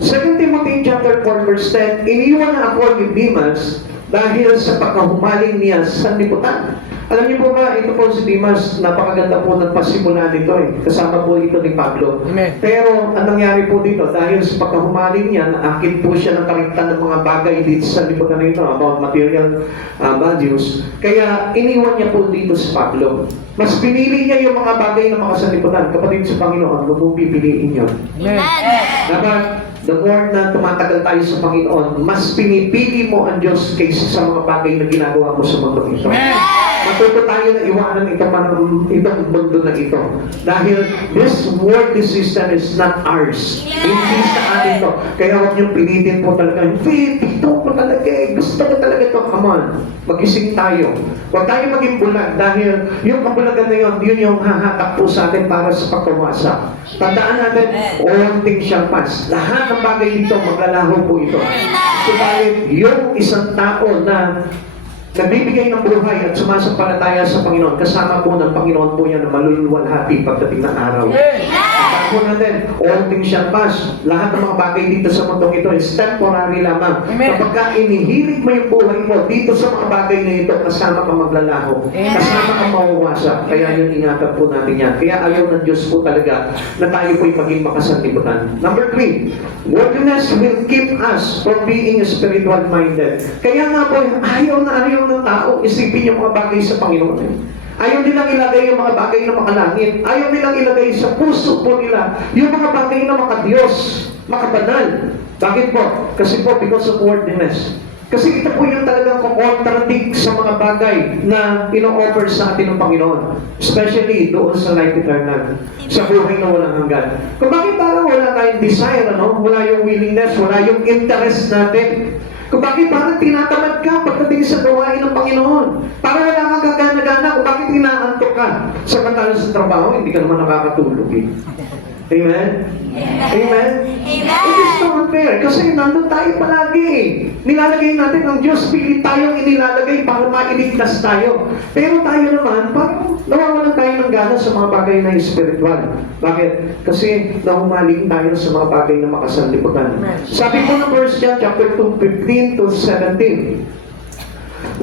2 Timothy chapter 4 verse 10, iniwan na ako ni Demas dahil sa pagkahumaling niya sa sanlibutan. Alam niyo po ba, ito po si Demas, napakaganda po ng pasimula nito eh. Kasama po ito ni Pablo. Amen. Pero ang nangyari po dito, dahil sa pagkahumaling niya, naakit po siya ng kaligtan ng mga bagay dito sa liputan na ito about material values. Kaya iniwan niya po dito si Pablo. Mas pinili niya yung mga bagay na makasaliputan. Kapatid sa Panginoon, huwag mong pipiliin yun. Amen. Dapat, the more na tumatagal tayo sa Panginoon, mas pinipili mo ang Diyos kaysa sa mga bagay na ginagawa mo sa mundo ito. Matuto tayo na iwanan itong mundo na ito. Dahil this worldly system is not ours. Hindi sa atin to. Kaya huwag niyong pilitin po talaga, hindi, dito ko talaga eh. Gusto ko talaga ito. Come on. Magising tayo. Huwag tayo maging bulag dahil yung kabulagan na yun yung hahatak po sa atin para sa pagkawasak. Tandaan natin, all things shall pass. Lahat ng bagay dito, maglalaho po ito. Subalit, yung isang tao na nagbibigay ng buhay at sumasampalataya sa Panginoon, kasama po ng Panginoon po yan na maluluwalhati pagdating ng araw. Tandaan po natin, all things shall pass. Lahat ng mga bagay dito sa mundong ito is temporary lamang. Kapag inihilig mo yung buhay mo dito sa mga bagay na ito, kasama ka maglalaho. Kasama ka mawawasak. Kaya yun, ingatan po natin yan. Kaya ayaw ng Diyos po talaga na tayo po'y maging makasanlibutan. Number 3, worldliness will keep us from being spiritual minded. Kaya nga po, ayaw ng tao isipin yung mga bagay sa Panginoon. Ayaw nilang ilagay yung mga bagay na makalangit. Ayaw nilang ilagay sa puso po nila yung mga bagay na makadiyos, makabanal. Bakit po? Kasi po, because of worldliness. Kasi ito po yung talagang contradict sa mga bagay na ino-offer sa atin ng Panginoon. Especially doon sa life eternal. Sa buhay na walang hanggan. Kung bakit parang wala tayong desire, wala yung willingness, wala yung interest natin. Kung bakit parang tinatamad ka pagdating sa gawain ng Panginoon. Parang wala kang kagana-gana kung bakit inaantok ka. Samantala sa trabaho, hindi ka naman nakakatulog eh. Amen? Amen? It is not fair. Kasi nandun tayo palagi eh. Nilalagay natin ng Diyos, pilit tayong inilalagay para mailigtas tayo. Pero tayo naman, parang nawawalan tayo ng gana sa mga bagay na spiritual. Bakit? Kasi nahumaling tayo sa mga bagay na makasanlibutan. Sabi po ng verse John, chapter 2, 15 to 17.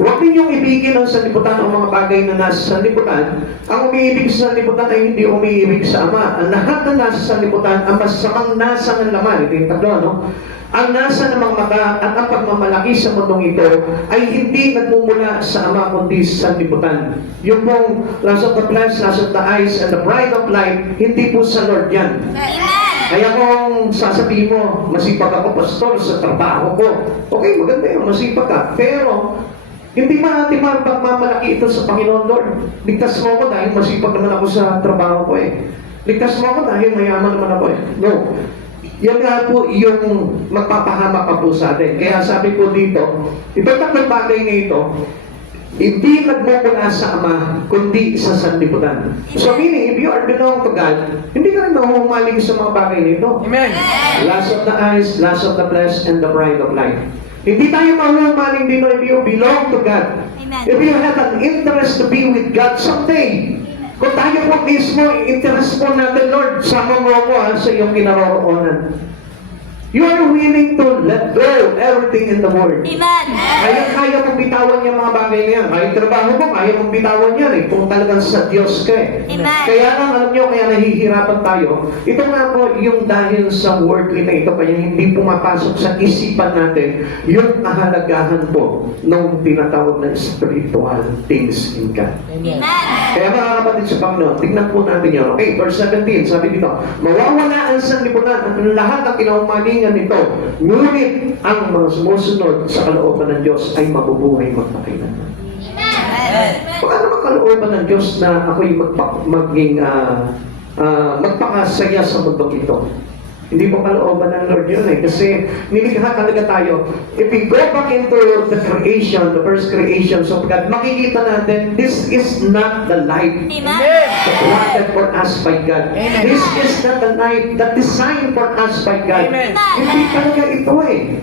Huwag ninyong ibigin ang sanlibutan o mga bagay na nasa sanlibutan. Ang umiibig sa sanlibutan ay hindi umiibig sa Ama. Ang lahat na nasa sanlibutan, ang masamang nasa ng laman. Ito yung tatlo, no? Ang nasa ng mga mata at ang pagmamalaki sa mundong ito ay hindi nagmumula sa Ama kundi sa sanlibutan. Yung pong lust of the flesh, lust of the eyes, and the pride of life, hindi po sa Lord yan. Kaya kung sasabihin mo, masipag ako, pastor, sa trabaho ko. Okay, maganda yun, masipag ka. Pero, hindi pagmamalaki ito sa Panginoon Lord. Ligtas mo ako dahil masipag naman ako sa trabaho ko eh. Ligtas mo ako dahil mayaman naman ako eh. No. Yan nga po yung magpapahama pa po sa atin. Kaya sabi po dito, itong tatlong bagay na ito, hindi nagmumula sa Ama, kundi sa sanlibutan. So meaning, if you are belong to God, hindi ka rin mahuhumaling sa mga bagay na ito. Amen. Lust of the eyes, lust of the flesh, and the pride of life. Hindi tayo mahuhumaling din if you belong to God. Amen. If you have an interest to be with God someday, kung tayo po mismo, interest po natin, Lord, sama mo ako sa iyong kinaroroonan. You are willing to let go everything in the world. Amen. Kaya mong bitawan yung mga bagay na yan. Kahit trabaho mo, kaya mong bitawan yan eh. Kung talagang sa Diyos ka eh. Amen. Kaya lang, alam nyo, kaya nahihirapan tayo. Ito nga po yung dahil sa worldly na ito, kaya hindi pumapasok sa isipan natin yung kahalagahan po ng tinatawag na spiritual things in God. Amen. Kaya mga kapatid sa Panginoon, tignan po natin yun. Okay, verse 17, sabi dito, mawawala ang sanlibutan at lahat ng kinaumalingan nito, ngunit ang mga sumusunod sa kalooban ng Diyos ay mabubuhay magpakailanman. Baka naman kalooban ng Diyos na ako'y magpakasaya sa mundong ito. Hindi po kalooban ng Lord yun eh. Kasi nilikha talaga tayo. If we go back into the creation, the first creation of God, makikita natin, this is not the life Amen. wanted for us by God. Amen. This is not the life that designed for us by God. Amen. Hindi talaga ito eh.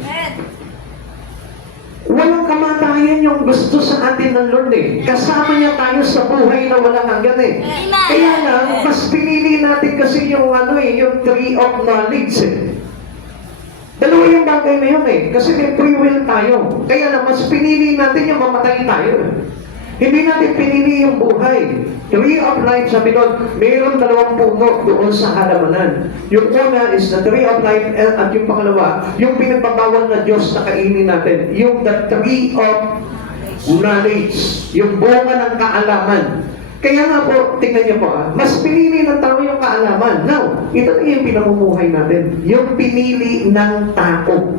Walang kamatayan yung gusto sa atin ng Lord eh. Kasama niya tayo sa buhay na walang hanggan eh. Amen. Kaya lang, mas pinili natin kasi yung yung tree of knowledge eh. Dalawa yung bagay na yun eh. Kasi may free will tayo. Kaya lang, mas pinili natin yung mamatay tayo eh. Hindi natin pinili yung buhay. Tree of life, sabi doon, mayroon 2 puno doon sa halamanan. Yung una is the tree of life at yung pangalawa, yung pinagbabawal na Diyos na kainin natin. Yung the tree of knowledge. Yung bunga ng kaalaman. Kaya nga po, tingnan niyo po mas pinili ng tao yung kaalaman. Now, ito na yung pinamumuhay natin. Yung pinili ng tao.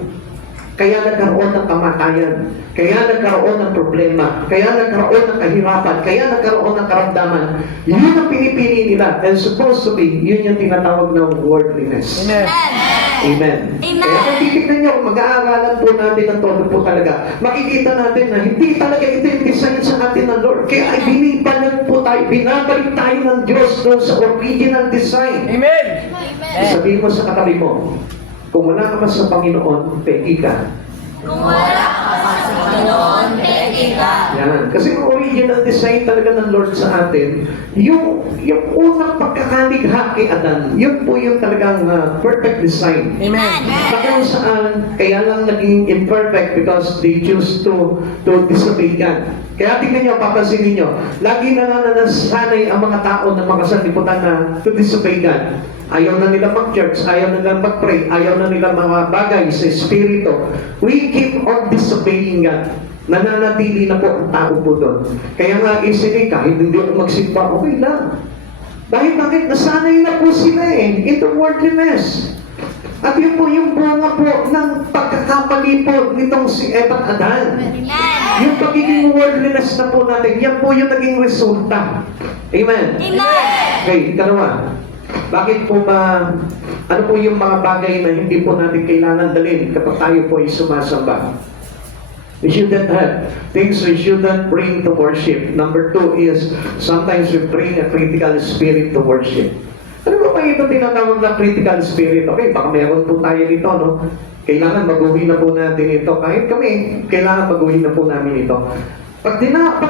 Kaya nagkaroon ng kamatayan, kaya nagkaroon ng problema, kaya nagkaroon ng kahirapan, kaya nagkaroon ng karamdaman. Yun ang pinipili nila. And supposed to be, yun yung tinatawag ng worldliness. Amen. Amen. Amen. Kaya kung titignan nyo, mag-aaralan po natin ng todo po talaga, makikita natin na hindi talaga ito yung design sa atin ng Lord. Kaya ay binibalik po tayo, binabalik tayo ng Diyos doon sa original design. Amen. Sabihin mo sa katabi mo, kung wala ka pa sa Panginoon, peki ka. Kung wala ka sa Panginoon, peki ka. Yan. Kasi ang original design talaga ng Lord sa atin, yung unang pagkakaligha kay Adan, yun po yung talagang perfect design. Amen. Na kung saan, kaya lang naging imperfect because they choose to disobey God. Kaya tingnan nyo, papansinin nyo, lagi na nasanay ang mga tao na makasanlibutan na to disobey God. Ayaw na nila mag-church, ayaw na nila mag-pray, ayaw na nila mga bagay sa Espiritu. We keep on disobeying God. Nananatili na po ang tao po doon. Kaya nga easily, kahit hindi ako magsimba, okay lang. Dahil bakit? Nasanay na po sila eh, into worldliness. At yun po yung bunga po ng pagkakamali po nitong si Eva at Adan. Yung pagiging worldliness na po natin, yan po yung naging resulta. Amen. Amen. Okay, ikalawa. Bakit po ba, ano po yung mga bagay na hindi po natin kailangan dalhin kapag tayo po ay sumasamba? We shouldn't have things we shouldn't bring to worship. Number 2 is, sometimes we bring a critical spirit to worship. Ano ba ito tinatawag na critical spirit? Okay, baka meron po tayo dito, no? Kailangan maguhin na po natin ito. Kahit kami, kailangan maguhin na po namin ito. Pag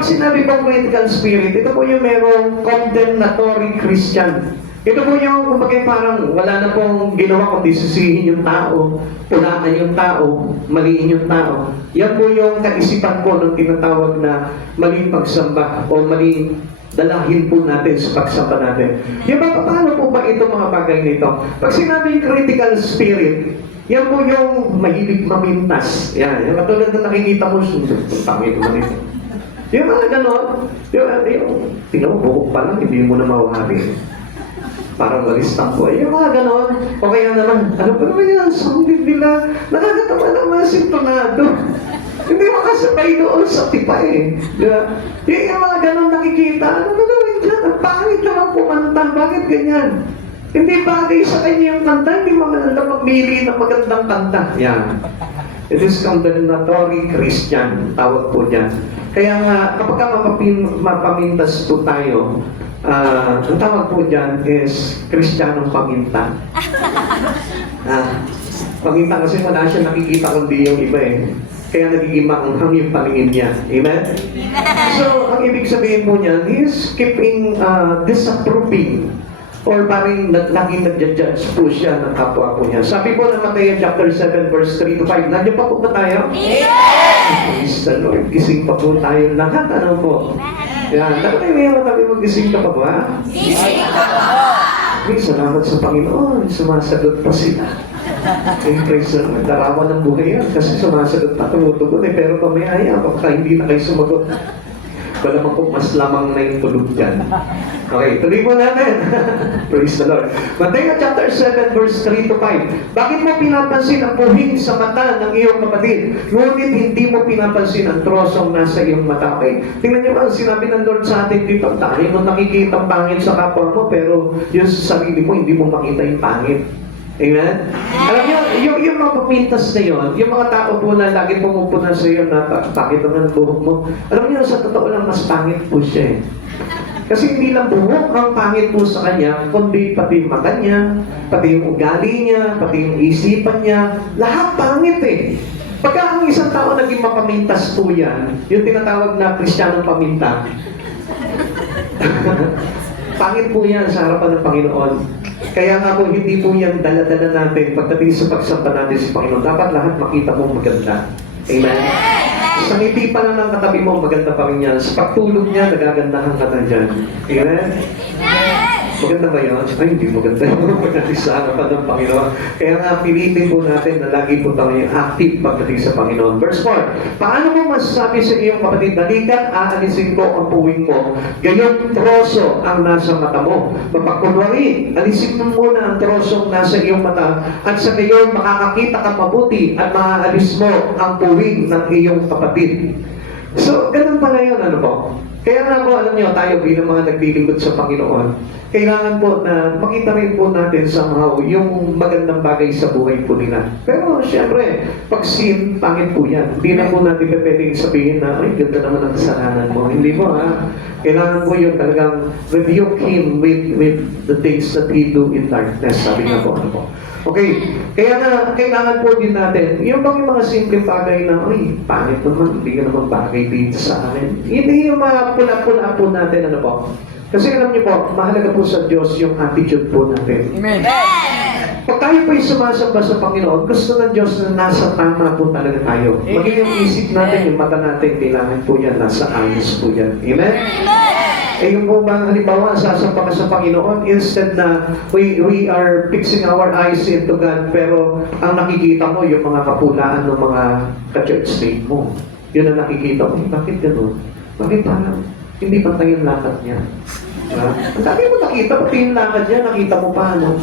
sinabi pong critical spirit, ito po yung merong condemnatory Christian. Ito po yung, kumbaga parang wala na pong ginawa kundi sisihin yung tao, pulaan yung tao, maliin yung tao. Yan po yung kaisipan po ng tinatawag na maling pagsamba o maling dalahin po natin sa pagsamba natin. Yung ba, paano po ba ito mga bagay nito? Pag sinabing critical spirit, yan po yung mahilig mamintas. Yan, yung katulad na nakikita mo, pangit naman ito. Yung mga ganon, tingnan mo, bukok pa lang, hindi mo na mawari. Parang walistang po. Yung mga ganon, o kaya naman, ano pa naman yan, sambit nila, nakakatawa naman sintonado. Hindi makasabay doon sa tipa eh. Diba? Yung mga ganon nakikita, ano ba gawin dyan? Ang pangit naman kumanta, bakit ganyan? Hindi bagay sa kanya yung kanta, hindi maganda magmili ng magandang kanta. Yan. It is condemnatory Christian, tawag po dyan. Kaya nga, kapag mapamintas po tayo, ang tawag po dyan is Kristiyanong paminta. Paminta kasi wala siya nakikita kundi yung iba eh. Kaya nagiging maanghang yung paningin niya. Amen? So, ang ibig sabihin po niyan, he is keeping disapproving or parang laging nag-judge po siya ng kapwa po niya. Sabi po ng Mateo chapter 7 verse 3 to 5, nandiyan pa po ba tayo? Praise the Lord. Gising pa po tayo lahat. Ano po? Yan. Dapat may matabi mag-gising ka pa ba? Gising ka pa! Ay, salamat sa Panginoon. Sumasagot pa sila. Ay, praise the Lord. Darawa ng buhay yan. Kasi sumasagot pa, tumutugon eh. Pero pamayaya, baka hindi na kayo sumagot. Wala man kung mas lamang na yung tulog dyan. Okay, tuloy mo natin. Praise the Lord. Mateo chapter 7 verse 3 to 5. Bakit mo pinapansin ang puhing sa mata ng iyong kapatid? Ngunit hindi mo pinapansin ang trosong nasa iyong mata. Okay? Tingnan niyo ba, sinabi ng Lord sa atin dito, tayo mo nakikita ang pangit sa kapwa mo, pero yung sa sarili mo, hindi mo makita yung pangit. Amen? Alam niyo, yung mga papintas na yun, yung mga tao po na lagi pumupuna sa iyo na bakit naman ang buhok mo, alam niyo, sa totoo lang, mas pangit po siya eh. Kasi hindi lang buhok ang pangit po sa kanya, kundi pati yung mata niya, pati yung ugali niya, pati yung isipan niya, lahat pangit eh. Pagka ang isang tao naging mapamintas po yan, yung tinatawag na Kristiyanong paminta, pangit po yan sa harapan ng Panginoon. Kaya nga po, hindi po yan dala-dala natin pagdating sa pagsamba natin sa Panginoon. Dapat lahat makita mo maganda. Amen? Sa ngiti pa lang ng katabi mo, maganda pa rin yan. Sa pagtulog niya, nagagandahan ka na dyan. Amen? Maganda ba yun? Ay, hindi maganda yun. Pagdating sa harapan ng Panginoon. Kaya nga, pilitin po natin na lagi po tayo active pagdating sa Panginoon. Verse 4, paano mo masasabi sa iyong kapatid, dalikan, aalisin ko ang puwing mo. Gayon troso ang nasa mata mo. Mapagkunwari, alisin mo muna ang trosong nasa iyong mata at sa gayon makakakita ka mabuti at maaalis mo ang puwing ng iyong kapatid. So, ganun pala yun, ano po? Kaya nga po, alam niyo, tayo bilang mga naglilingkod sa Panginoon, kailangan po na makita rin po natin somehow yung magandang bagay sa buhay po nila. Pero siyempre, pag sin, pangit po yan. Hindi na po natin pwedeng sabihin na, ay, ganda naman ang kasalanan mo. Hindi mo ha. Kailangan po yun talagang rebuke him with the things that he do in darkness. Sabi nga po, ano po. Okay, kaya na kailangan po din natin, yung bang yung mga simpleng bagay na, ay, pangit naman, hindi ka naman bagay dito sa akin. Hindi yung mga pula-pula po natin, ano po. Kasi alam niyo po, mahalaga po sa Diyos yung attitude po natin. Amen. Pag tayo po yung sumasamba sa Panginoon, gusto ng Diyos na nasa tama po talaga tayo. Maging yung isip natin, yung mata natin, kailangan po yan, nasa ayos po yan. Amen? Eh yung po bang halimbawa, sasamba ka sa Panginoon, instead na we are fixing our eyes into God, pero ang nakikita mo, yung mga kapulaan ng mga ka-church state mo. Yun ang nakikita mo, bakit gano'n? Bakit parang hindi pa tayo yung lakad niya? Diba? Ang dami mo nakita, pati yung lakad niya, nakita mo pa, ano?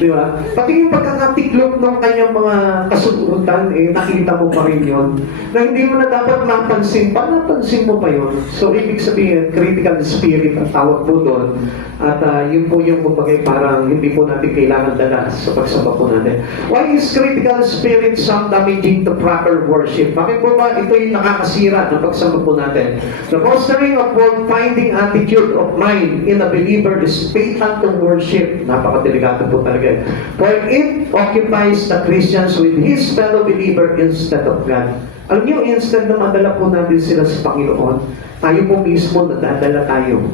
Diba? Pati yung pagkakatiklop ng kanyang mga kasundutan, eh, nakita mo pa rin yun. Na hindi mo na dapat mapansin pa, napansin mo pa yun. So, ibig sabihin, critical spirit ang tawag po doon. At yun po yung kumbaga parang hindi po natin kailangan dala sa pagsamba po natin. Why is critical spirit some damaging to proper worship? Bakit po ba ito yung nakakasira ng pagsamba po natin? The fostering of fault-finding attitude of mind in a believer is fatal to worship. Napakadelikado po talaga. For it occupies the Christians with his fellow believer instead of God. Alam niyo, instead na madala po natin sila sa Panginoon, tayo po mismo nadadala tayo.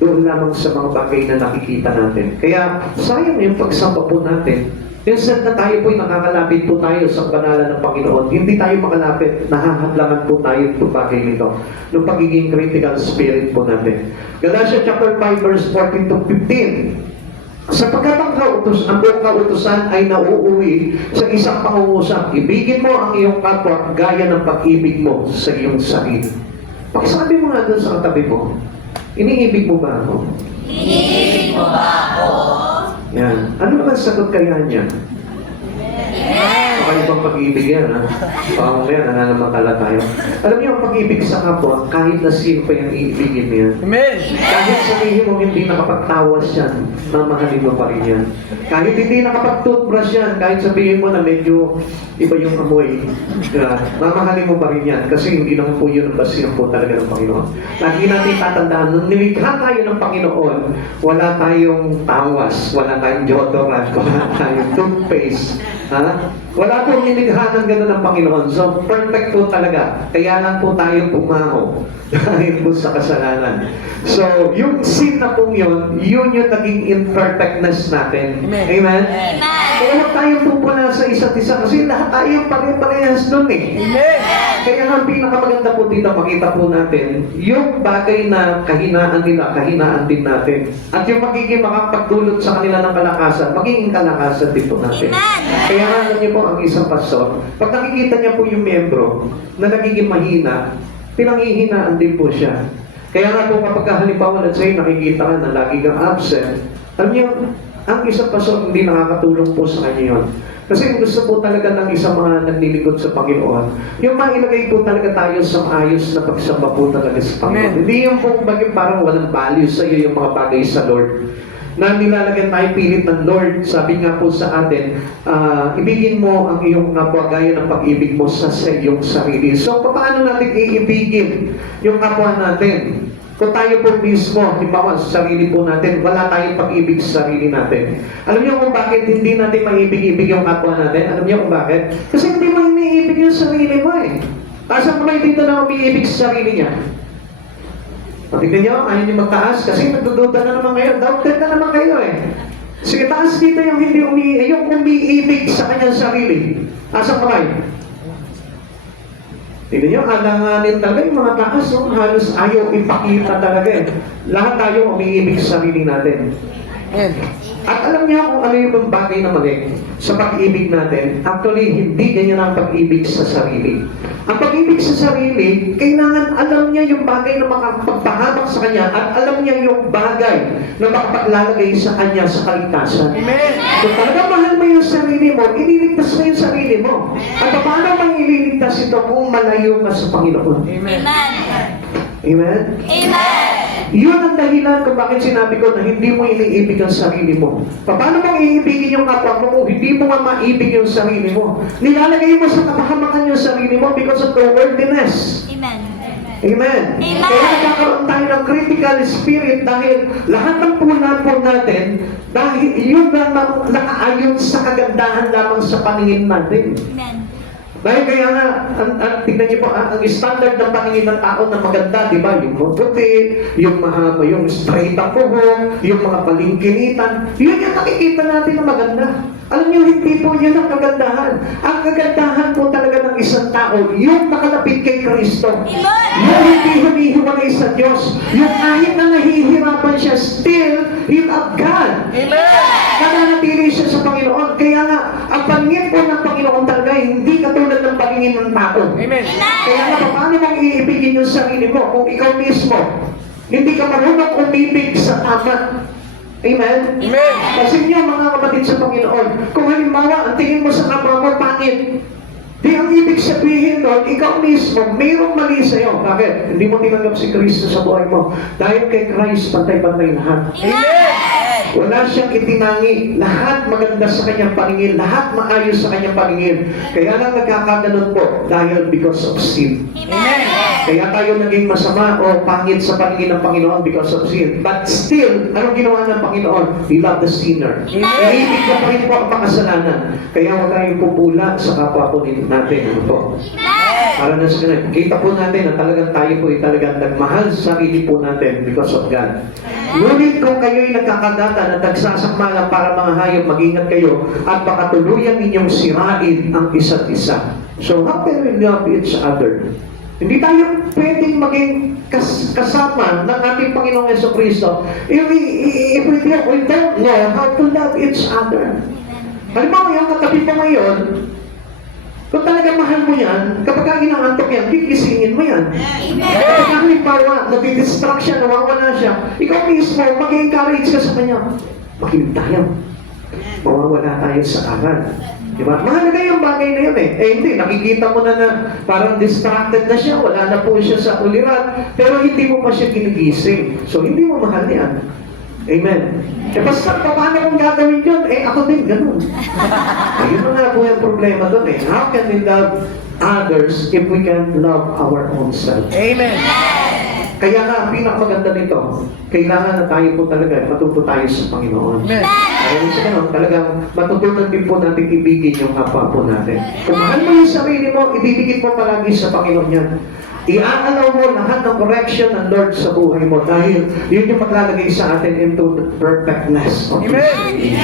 doon lamang sa mga bagay na nakikita natin. Kaya sayang yung pagsamba po natin. Instead na tayo po'y nakakalapit po tayo sa banalan ng Panginoon, hindi tayo makalapit, nahahadlangan po tayo ng bagay nito, ng pagiging critical spirit po natin. Galatians chapter 5 verse 14 to 15. Sapagkat ang buong kautusan ay nauuwi sa isang pangungusap, ibigin mo ang iyong kapwa gaya ng pag-ibig mo sa iyong sarili. Pakisabi mo nga doon sa katabi mo, iniibig mo ba ako? Iniibig mo ba ako? Yan. Ano naman sagot kaya niya? Baka ibang pag-ibig yan, ha? Baka mamaya nananamantala tayo. Alam niyo, ang pag-ibig sa kapwa, kahit na sino pa yung iibigin niya. Amen. Kahit sabihin mo hindi nakapagtawas yan, mamahalin mo pa rin yan. Kahit hindi nakapag-toothbrush yan, kahit sabihin mo na medyo iba yung amoy, mamahalin mo pa rin yan. Kasi hindi naman po yun ang basihan po talaga ng Panginoon. Lagi natin tatandaan, nung nilikha tayo ng Panginoon, wala tayong tawas, wala tayong deodorant, wala tayong toothpaste. Ha? Wala pong nilikha ng gano'n ng Panginoon. So, perfect po talaga. Kaya lang po tayo pumaho dahil po sa kasalanan. So, yung sin na pong yun yung naging imperfectness natin. Amen. Amen? Amen. Kaya huwag tayong pupuna sa isa't isa kasi lahat tayo pare-parehas nun eh. Amen. Kaya ang pinakamaganda po dito, makita po natin, yung bagay na kahinaan nila, kahinaan din natin. At yung magiging makapagdulot sa kanila ng kalakasan, magiging kalakasan din po natin. Amen. Kaya alam niyo po, ang isang pastor, pag nakikita niya po yung miyembro na nagiging mahina, pinanghihinaan din po siya. Kaya nga po kapag halimbawa na sa'yo, nakikita ka na lagi kang absent, alam niyo, ang isang pastor hindi nakakatulong po sa kanya yun. Kasi gusto po talaga ng isang mga naglilingkod sa Panginoon, yung mailagay po talaga tayo sa maayos na pagsamba po talaga sa Panginoon. Amen. Hindi yung po bagay parang walang value sa iyo yung mga bagay sa Lord. Na nilalagyan tayo pilit ng Lord, sabi nga po sa atin, ibigin mo ang iyong kapwa gaya ng pag-ibig mo sa iyong sarili. So, paano natin iibigin yung kapwa natin? Kung tayo po mismo, halimbawa sa sarili po natin, wala tayong pag-ibig sa sarili natin. Alam niyo kung bakit hindi natin maibig-ibig yung kapwa natin? Alam niyo kung bakit? Kasi hindi mo iniibig yung sarili mo eh. Taas mo kayo dito na umiibig sa sarili niya. Tingnan niyo, ayaw niyo magtaas kasi nagdududa na naman kayo. Doubted na naman kayo eh. Sige, taas dito yung hindi yung umiibig sa kanyang sarili. Asang kamay? Tingnan niyo, alanganin talaga yung mga taas. Oh, halos ayaw ipakita talaga eh. Lahat tayo umiibig sa sarili natin. Amen. At alam niya kung ano yung bagay na mali sa pag-ibig natin. Actually, hindi ganyan ang pag-ibig sa sarili. Ang pag-ibig sa sarili, kailangan alam niya yung bagay na makapagpahamak sa kanya at alam niya yung bagay na makapaglalagay sa kanya sa kaligtasan. Amen. Kung talaga mahal mo yung sarili mo, ililigtas mo yung sarili mo. At paano mang ililigtas ito kung malayo ka sa Panginoon? Amen. Amen. Amen? Amen. Yun ang dahilan kung bakit sinabi ko na hindi mo iniibig ang sarili mo. Paano mong iibigin yung kapwa mo kung hindi mo nga maibig yung sarili mo? Nilalagay mo sa kapahamakan yung sarili mo because of the worldliness. Amen. Amen. Amen. Kaya nagkakaroon tayo ng critical spirit dahil lahat ng punan po natin dahil yun na nakaayon sa kagandahan lamang sa paningin natin. Amen. Dahil kaya nga, tignan niyo po, ang standard ng paningin ng tao na maganda, di ba? Yung maputi, yung mahaba, yung straight ang buhok, yung mga palingkinitan, yun yung nakikita natin na maganda. Alam niyo, hindi po yan ang kagandahan. Ang kagandahan po talaga ng isang tao, yung nakalapit kay Kristo. Yung hindi humihiwalay sa Diyos. Yung kahit na nahihirapan siya, still, he love God. Amen. Nananatili siya sa Panginoon. Kaya nga, ang paningin po ng Panginoon talaga, hindi katulad ng paningin ng tao. Amen. Kaya nga, paano mong iibigin yung sarili mo kung ikaw mismo, hindi ka marunong umibig sa tama? Amen? Amen. Kasi niyo, mga kapatid sa Panginoon, kung halimbawa, ang tingin mo sa kapwa mo, pangit, di ang ibig sabihin doon, ikaw mismo, mayroong mali sa'yo. Bakit? Hindi mo tinanggap si Kristo sa buhay mo. Dahil kay Christ, pantay-pantay lahat. Amen. Wala siyang itinangi. Lahat maganda sa kanyang paningin. Lahat maayos sa kanyang paningin. Kaya lang nagkakaganon po dahil because of sin. Amen. Kaya tayo naging masama o pangit sa paningin ng Panginoon because of sin. But still, anong ginawa ng Panginoon? He loved the sinner. Iibig niya pa rin po ang makasalanan. Kaya huwag tayong pupula sa kapwa po natin. Ano po? Para na sa ganun. Kita po natin na talagang tayo po ay talagang nagmahal sa sarili po natin because of God. Ngunit kung kayo'y nagkakagata na tagsasakmalan para mga hayop, mag-ingat kayo at baka tuluyan ninyong sirain ang isa't isa. So how can we love each other? Hindi tayo pwedeng maging kasama ng ating Panginoong Jesucristo if we don't know how to love each other. Halimbawa yung katabi mo ngayon, kung talaga mahal mo yan, kapag inaantok yan, gigisingin mo yan. Kapag halimbawa, nadidistract siya, nawawala siya, ikaw mismo, mag-encourage ka sa kanya. Makinig tayo. Mawawala tayo sa aral. Diba? Mahalaga yung bagay na yun eh. Eh hindi, nakikita mo na parang distracted na siya, wala na po siya sa uliran, pero hindi mo pa siya ginigising. So hindi mo mahal yan. Amen. Eh basta, paano kung gagawin yun? Eh ako din, ganun. Ayun na nga po yung problema doon eh. How can we love others if we can't love our own self? Amen. Kaya nga, ang pinakamaganda nito, kailangan na tayo po talaga, matuto tayo sa Panginoon. Amen. Kaya sa ganun, talagang matutunan din po natin ibigin yung kapwa po natin. Kung mahal mo yung sarili mo, ibibigin mo palagi sa Panginoon yan. Iaalaw mo lahat ng correction ng Lord sa buhay mo dahil yun yung maglalagay sa atin into the perfectness of His creation.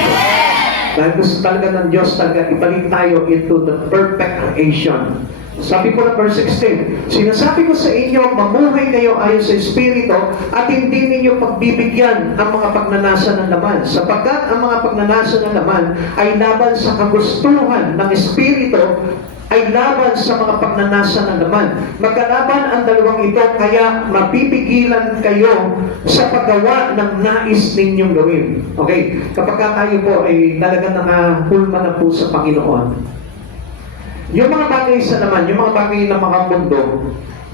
Dahil gusto talaga ng Diyos talaga ibalik tayo into the perfect creation. Sabi po na verse 16, sinasabi ko sa inyo, mamuhay kayo ayon sa Espiritu at hindi ninyo pagbibigyan ang mga pagnanasa ng laman. Sapagkat ang mga pagnanasa ng laman ay laban sa kagustuhan ng Espiritu ay laban sa mga pagnanasa ng laman. Magkalaban ang dalawang ito, kaya mapipigilan kayo sa paggawa ng nais ninyong gawin. Okay, kapag tayo po ay talagang nakahulma na po sa Panginoon, yung mga bagay sa naman, yung mga bagay ng mga mundo,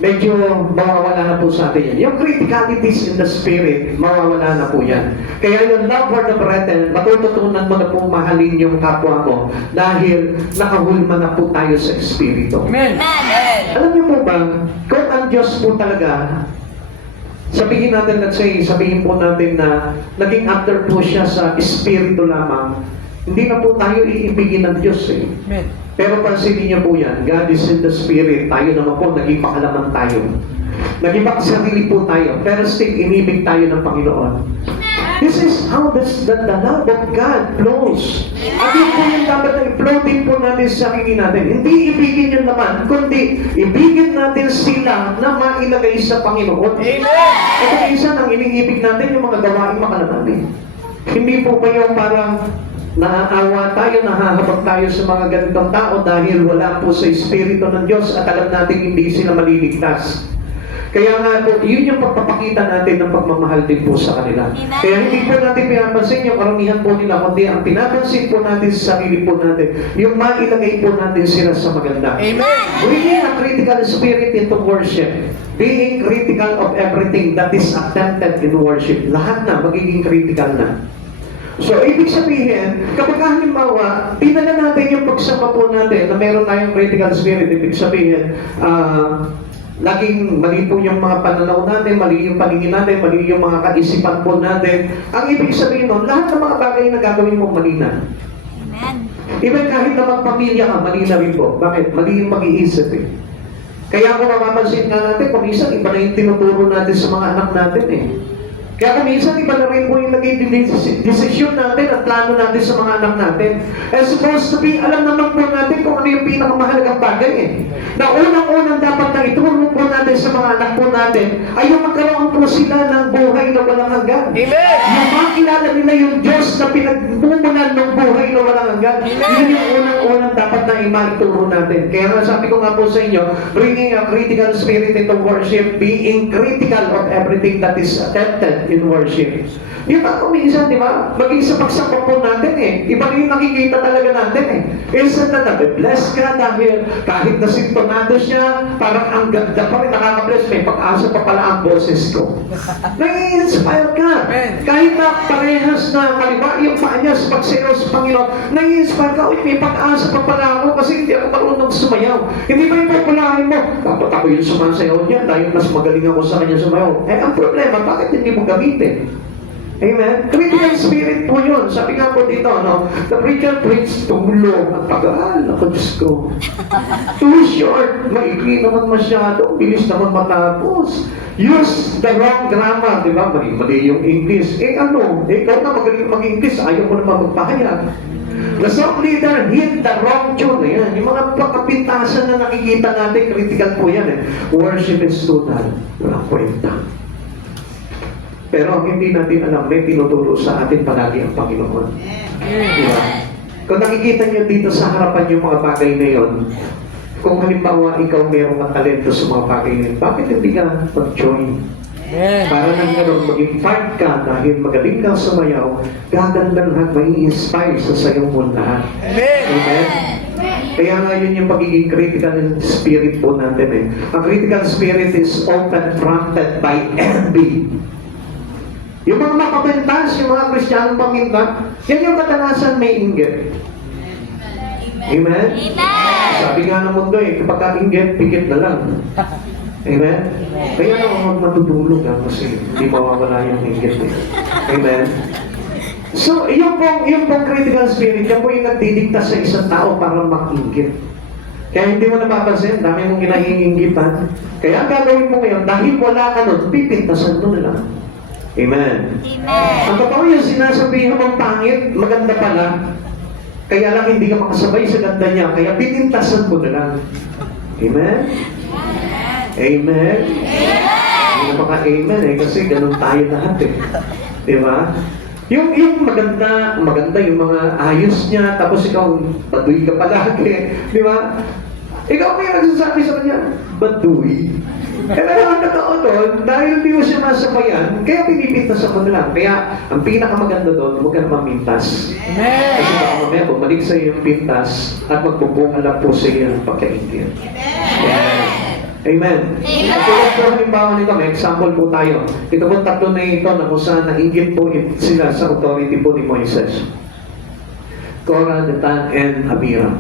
medyo mawawala na po sa atin yan. Yung criticalities in the spirit, mawawala na po yan. Kaya yung love for the brethren, matututunan mo na po mahalin yung kapwa mo dahil nakahulma na po tayo sa espiritu. Amen. Alam niyo po ba, kung ang Diyos po talaga, sabihin natin, let's say, sabihin po natin na naging actor po siya sa espiritu lamang, hindi na po tayo iibigin ng Diyos eh. Amen. Pero pansinin niyo po yan, God is in the Spirit, tayo naman po, naging pakalaman tayo. Naging sarili po tayo, pero still inibig tayo ng Panginoon. This is how the love of God flows. At yun po yung dapat na i-flow din po natin sa sarili natin. Hindi ibigin yun naman, kundi ibigin natin sila na mailagay sa Panginoon. Amen. Ito minsan, ang iniibig natin yung mga gawaing makalaman eh. Hindi po ba yung parang naaawa tayo, nahahabag tayo sa mga ganitong tao dahil wala po sa Espiritu ng Diyos at alam natin hindi sila maliligtas. Kaya nga po, yun yung pagpapakita natin ng pagmamahal din po sa kanila. Kaya hindi po natin pinapansin yung karamihan po nila, kundi ang pinapansin po natin sa sarili po natin, yung mailagay po natin sila sa maganda. Amen. Bringing a critical spirit into worship. Being critical of everything that is attempted in worship. Lahat na, magiging critical na. So, ibig sabihin, kapag halimbawa, dinala natin yung pagsama po natin na meron tayong critical spirit, ibig sabihin, laging mali po yung mga pananaw natin, mali yung paningin natin, mali yung mga kaisipan po natin. Ang ibig sabihin nun, lahat ng mga bagay na gagawin mo, mali na. Amen. Even kahit na magpamilya ka, mali na rin po. Bakit? Mali yung mag-iisip eh. Kaya kung mapapansin nga natin, kung minsan iba na yung tinuturo natin sa mga anak natin eh. Kaya kung minsan iba na rin po yung naging desisyon natin at plano natin sa mga anak natin. And supposed to be, alam naman po natin kung ano yung pinakamahalagang bagay eh. Na unang-unang dapat na ituro po natin sa mga anak po natin ay yung magkaroon po sila ng buhay na walang hanggan. Amen. Yung makilala nila yung Diyos na pinagmumulan ng buhay na walang hanggan. Yun yung unang-unang dapat na imaituro natin. Kaya nga sabi ko nga po sa inyo, bringing a critical spirit into worship, being critical of everything that is attempted in worship. Di ba kung minsan, di ba, maging sa pagsamba po natin eh, iba rin yung nakikita talaga natin eh. Instant na nabe-bless ka dahil kahit na sintonado siya, parang ang ganda pa rin, nakaka-bless, may pag-asa pa pala ang boses ko. Nai-inspire ka. Kahit na parehas na kaliwa yung paa niya sa pagsayaw sa Panginoon, nai-inspire ka, uy, may pag-asa pa pala ako kasi hindi ako marunong sumayaw. Hindi ba yung populahin mo? Dapat ako yung sumasayaw niya dahil mas magaling ako sa kanya sumayaw. Eh, ang problema, bakit hindi mo gamitin? Amen? Critical spirit po yun. Sabi nga po dito, no? The preacher preached tulong at tagal. Ako, Diyos ko. Too short. Maikli naman masyado. Bilis naman matapos. Use the wrong grammar. Di ba? Mali yung English. Ano? Ikaw na magaling mag-English. Ayaw mo naman magpahayag. The song leader hit the wrong tune. Ayan. Yung mga kapintasan na nakikita natin, critical po yan. Worship is total. Walang kwenta. Pero ang hindi natin alam, may tinuturo sa atin palagi ang Panginoon. Diba? Kung nakikita niyo dito sa harapan yung mga bagay na yun, kung halimbawa ikaw mayroong talento sa mga bagay na yun, bakit hindi ka mag-join? Para nang gano'n maging part ka dahil magaling kang sumayaw, gaganda lahat, mai-inspire sa sayong mo lahat. Amen? Kaya nga yun yung pagiging critical spirit po natin eh. Ang critical spirit is often prompted by envy. Yung mga makapentas, yung mga Kristiyanong paminta, yan yung kadalasan may inggit. Amen? Sabi nga ng mundo eh, kapag ka-inggit, pikit na lang. Amen? Kaya naman matutulog lang kasi hindi mawawala yung inggit eh. Amen? So, yung pong critical spirit, yan po yung nagdidikta sa isang tao para makinggit. Kaya hindi mo napapansin, dami mong ginahiinggitan. Kaya ang gagawin mo ngayon, dahil wala ka nun, pipintasan mo na lang. Amen. Ang totoo yung sinasabihin mong pangit, maganda pala. Kaya lang hindi ka makasabay sa ganda niya, kaya pinintasan mo na lang. Amen? Amen? Hindi na baka amen eh, kasi ganun tayo lahat eh. Diba? Yung maganda yung mga ayos niya, tapos ikaw, baduy ka palagi. Diba? Ikaw kaya nagsasabi sa kanya, baduy. Kaya ang totoo doon, dahil hindi mo siya masabayan, kaya pinipintasan mo na lang. Kaya ang pinakamaganda doon, huwag ka na mamintas. Kasi baka mamaya bumalik sa iyo yung pintas at magbubunga lang po sa iyo ng pagkaingit. Amen. At tulad po halimbawa nito, may example po tayo. Ito po tatlo na ito na kung saan nainggit po sila sa authority po ni Moises. Korah, Datan, and Abiram.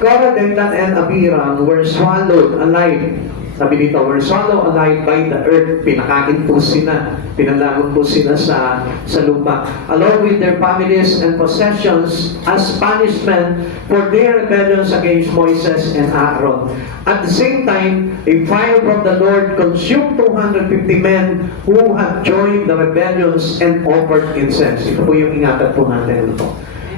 Korah, Datan, and Abiram were swallowed alive. Sabi dito, were swallowed alive by the earth. Pinakain po sila. Pinalagon po sila sa lupa. Along with their families and possessions as punishment for their rebellions against Moses and Aaron. At the same time, a fire from the Lord consumed 250 men who had joined the rebellions and offered incense. Ito po yung ingatan po natin ito.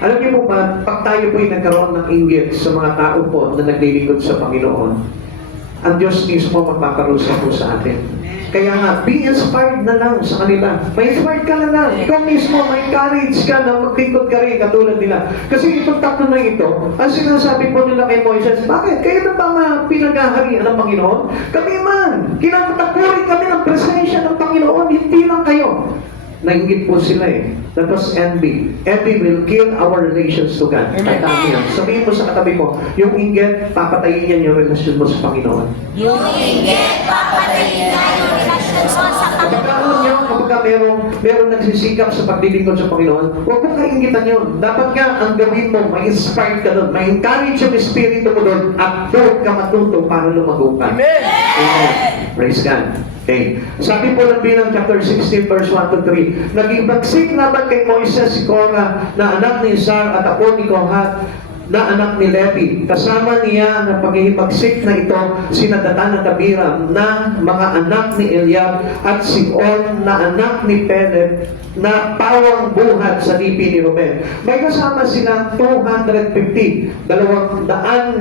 Alam niyo po ba, pag tayo po ay nagkaroon ng inggit sa mga tao po na naglilingkod sa Panginoon, ang Diyos mismo magpaparusa po sa atin. Kaya nga, be inspired na lang sa kanila. May inspired ka na lang. Ikaw mismo, may courage ka na maglingkod ka rin katulad nila. Kasi itong tatlo na ito, ang sinasabi po nila kay Moises, bakit? Kayo na ba pinagaharian ng Panginoon? Kami man, kinakatakurin kami ng presensya ng Panginoon, hindi lang kayo. Nainggit po sila eh. That was envy. Envy will kill our relations to God. At dami yan. Sabihin mo sa katabi mo, yung inggit, papatayin yan yung relasyon mo sa Panginoon. Yung inggit, papatayin na yung relasyon mo sa Panginoon. Kapag merong nagsisikap sa paglilingkod sa Panginoon, huwag mong kaingitan yun. Dapat nga, ang gawin mo, may inspired ka doon, may encourage yung espiritu mo doon, at doon ka matuto para lumago ka. Amen! Amen. Praise God. Okay. Sabi po ng Bilang chapter 16 verse 1 to 3, naging bagsik naman kay Moises si Korah na anak ni Izhar at apo ni Kohath na anak ni Levi. Kasama niya na paghihibagsik na ito sina Datan at Abiram na mga anak ni Eliab at si On na anak ni Pelet na pawang buhat sa lipi ni Ruben. May kasama silang 250, 250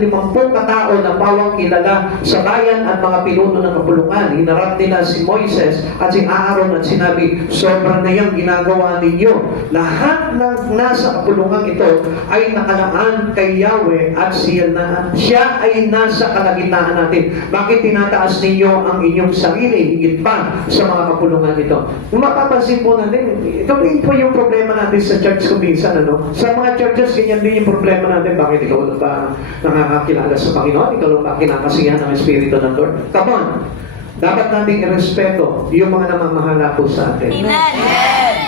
katao na pawang kilala sa bayan at mga pinuno ng kapulungan. Hinarap nila si Moises at si Aaron at sinabi, sobra na yung ginagawa ninyo. Lahat ng nasa kapulungan ito ay nakalaan kay Yahweh at siya ay nasa kalagitnaan natin. Bakit tinataas ninyo ang inyong sarili higit pa sa mga kapulungan ito? Kung mapapansin po natin, ito rin po yung problema natin sa church kung minsan, ano? Sa mga churches, ganyan din yung problema natin. Bakit ikaw lang ba nakakakilala sa Panginoon? Ikaw lang ba kinakasiyahan ng Espiritu ng Lord? Come on! Dapat nating irespeto yung mga namamahala po sa atin. Amen.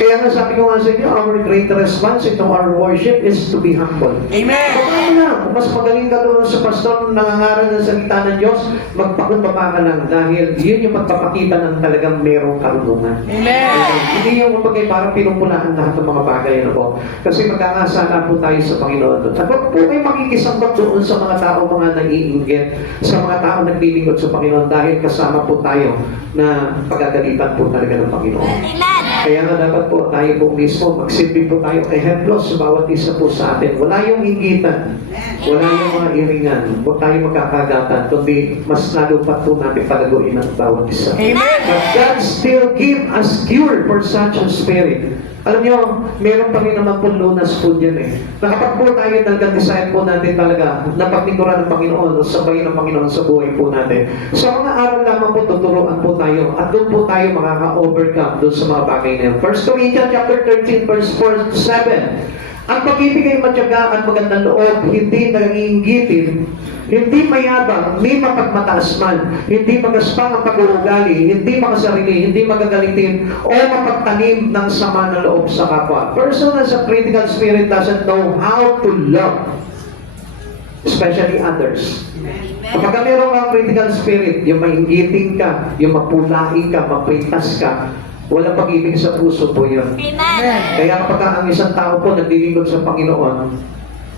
Kaya nga sabi ko nga sa inyo, our great response into our worship is to be humble. Amen. Kung na, kung mas magaling ka doon sa pastor na nangangaral ng salita ng Diyos, magpakumbaba ka lang dahil yun yung magpapakita ng talagang merong karunungan. Amen. Hindi yung kapag parang pinupulaan lahat ng mga bagay ano po. Kasi magkakasala po tayo sa Panginoon doon. At huwag po kayo makikisambag doon sa mga tao mga nag-iinggit, sa mga tao naglilingkod sa Panginoon dahil kasama po tayo na pagagalitan po talaga ng Panginoon. Amen. Kaya nga dapat po tayo po mismo, magsilbi po tayo ehemplo sa bawat isa po sa atin. Wala yung inggitan, wala yung mga iringan, huwag tayo magkakagatan, kundi mas lalo pa po natin palaguin ang bawat isa. Amen. But God still give us cure for such a spirit. Alam nyo, meron pa rin naman po lunas po dyan eh. Nakapag po tayo talagang decide po natin talaga na paglingkuran ng Panginoon o sabayin ng Panginoon sa buhay po natin. Sa mga araw lamang po, tuturuan po tayo at doon po tayo makaka-overcome doon sa mga bagay na yun. 1 Corinthians chapter 13 verse 4-7. Ang pag-ibig ay matyaga at magandang loob, hindi nanginggitin, hindi mayabang, hindi mapagmataas man, hindi magaspang ang pag-uugali, hindi makasarili, hindi magagalitin, o mapagtanim ng sama ng loob sa kapwa. Person as a critical spirit doesn't know how to love, especially others. Kapag meron kang critical spirit, yung mainggiting ka, yung mapulain ka, maprintas ka, walang pag-ibig sa puso po yun. Amen. Kaya kapag ang isang tao po naglilingkod sa Panginoon,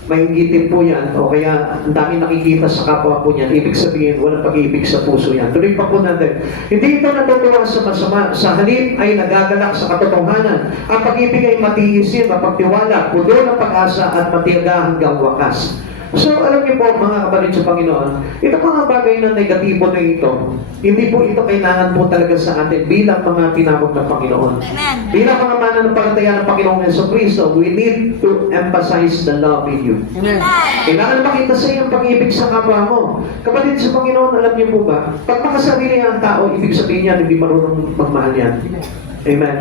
mainggitin po yan, o kaya ang dami nakikita sa kapwa po niyan, ibig sabihin, walang pag-ibig sa puso yan. Tuloy pa po natin. Hindi ito natutuwa sa masama, sa halip ay nagagalak sa katotohanan. Ang pag-ibig ay matiisin, mapagtiwala, puno ng pag-asa at matiyaga hanggang wakas. So, alam niyo po, mga kapatid sa Panginoon, ito mga bagay na negatibo na ito, hindi po ito kailangan po talaga sa atin bilang mga tinawag ng Panginoon. Amen. Bilang mga mananampalataya ng Panginoong Jesucristo, we need to emphasize the love in you. Amen. Kailangan makita sa iyo ang pag-ibig sa kapwa mo. Kapatid sa Panginoon, alam niyo po ba, pag makasarili ang tao, ibig sabihin niya, hindi marunong magmahal yan. Amen. Amen.